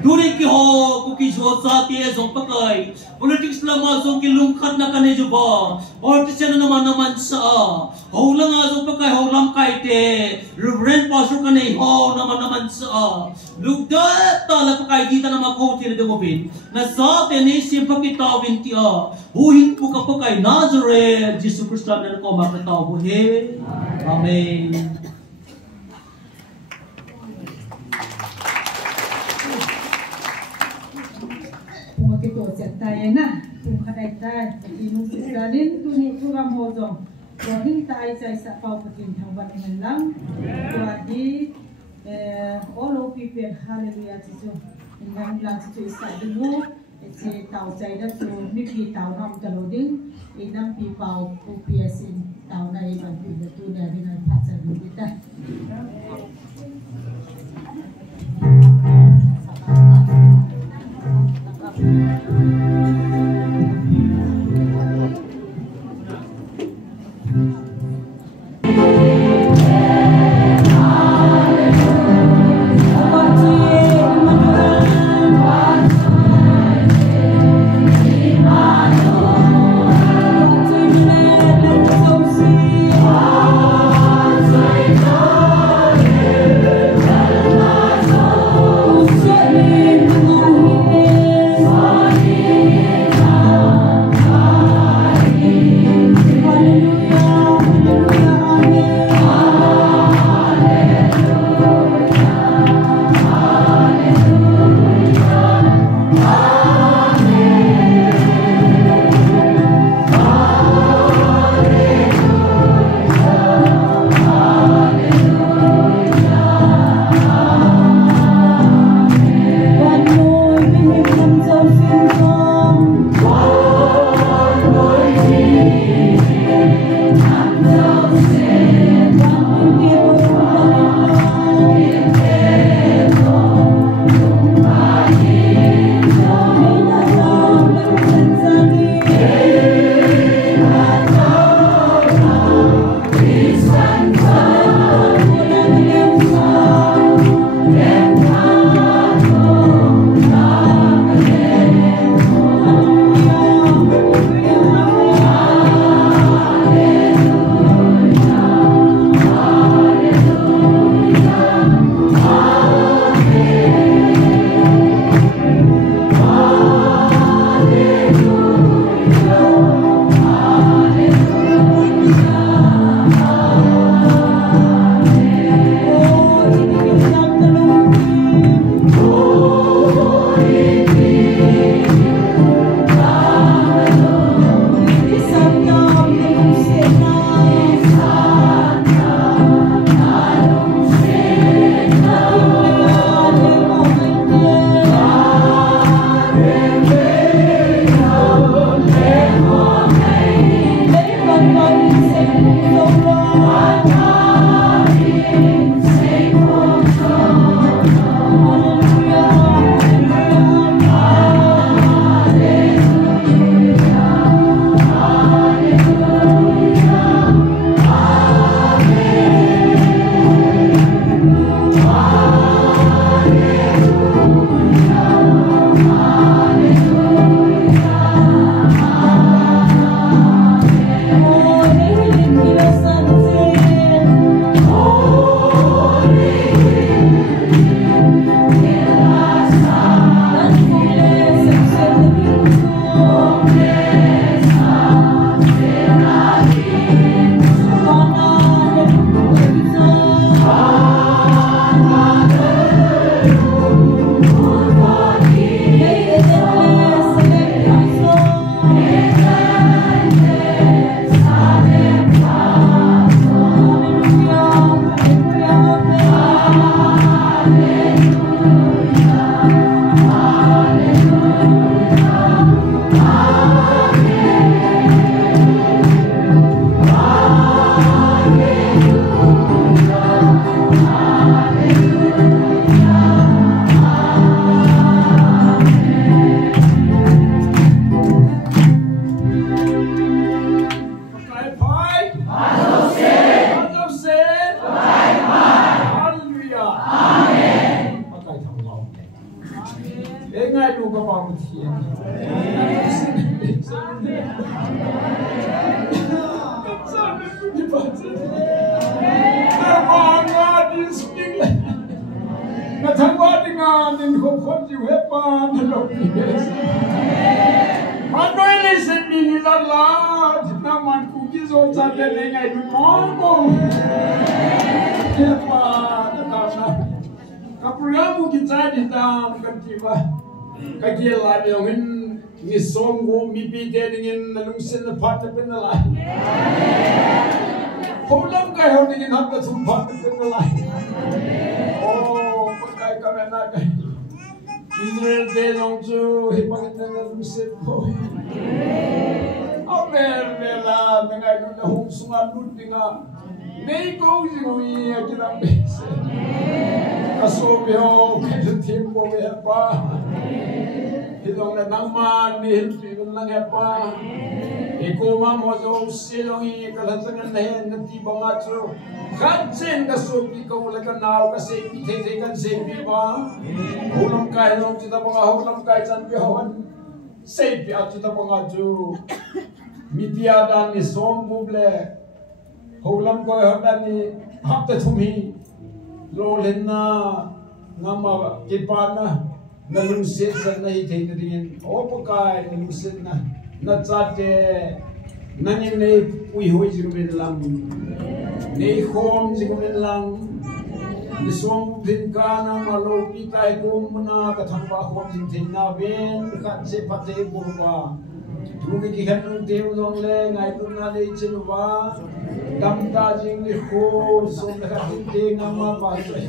During ki ho kuki sa ti zong pakay politics lama zo kilung khat na kane jo ba politician naman sa holang azo pakai holam kai te reverend pastor kane ho naman sa lugda tala pakai kita nama ko tire de gobin na sa te ne sim pakita bintia huhin pu ka pakai Nazareth Jesus Christ na ko makataw bo he amen. Kita cetai na, kadai tai, inung sisalin tu ni turam hozong. Wahing tai sai sa pau patin thang bat menlang. Jadi all of people hallelujah jisu. Inang lang jisu isa dulu. Ece tau cai dah tu mimpi tau nam teloding. Inang pi pau UPS in tau na iban pi tu dari nan pacar kita. Amen. in hopeful you have one of yes. But when I said me is a lot, no one cookies or something I do more. Kapulamu kita di dalam ketiba kagilah yang ni songgo mimpi dengan nalungsin na part penalai. Hulam kaya dengan hamba sumpat penalai. Oh, pakai kamera kaya. Israel delong tu hipagit na nalungsin ko. Amer bela dengan itu dahum sungalut dengan nei kau sih kita bese. Asobio kita timpo berapa. Hidong na naman ni hilpin lang apa. Iko mamozo silongi kalasangan na yan natiba macho. Katsen kasobi ko wala ka nao kasi pitete kan sepi ba. Hulam kaya lang kita mga hulam kaya san bihawan. Sepi at kita mga jo. Mitiada ni sombuble. Hulam ko hata ni hapta tumi. Lolin na nama kipana. Nalungsit sa nahitin din o pagkain nalungsit na natsate nangin na uihoy siguro lang naikom siguro lang nisong din ka na malupitay ko muna katamba ko din nabin katse pate burba tumikihan ng teulong le ngay tunalay chinuwa damda jing ni ko so nakatinting ang mapasay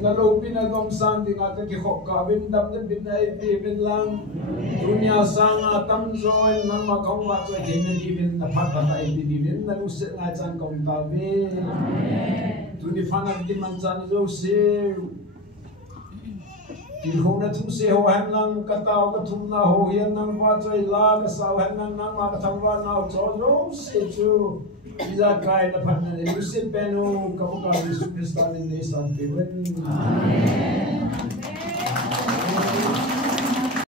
nalupin na gomsan di ngata kihok kabin damda binay bin lang dunia sanga tamzoy nang makawat sa kinadibin na papatay dibin nalusit nga chan kong tabi tuni fanag di mansan Joseph Ilhong na tumsehohan lang kataw katumna hohian ng watsoy la kasawahan ng makatangwa na Joseph chu Iza kaya na pan na Lucy Peno kamu kami Yesus Kristus ni Santi. Amen.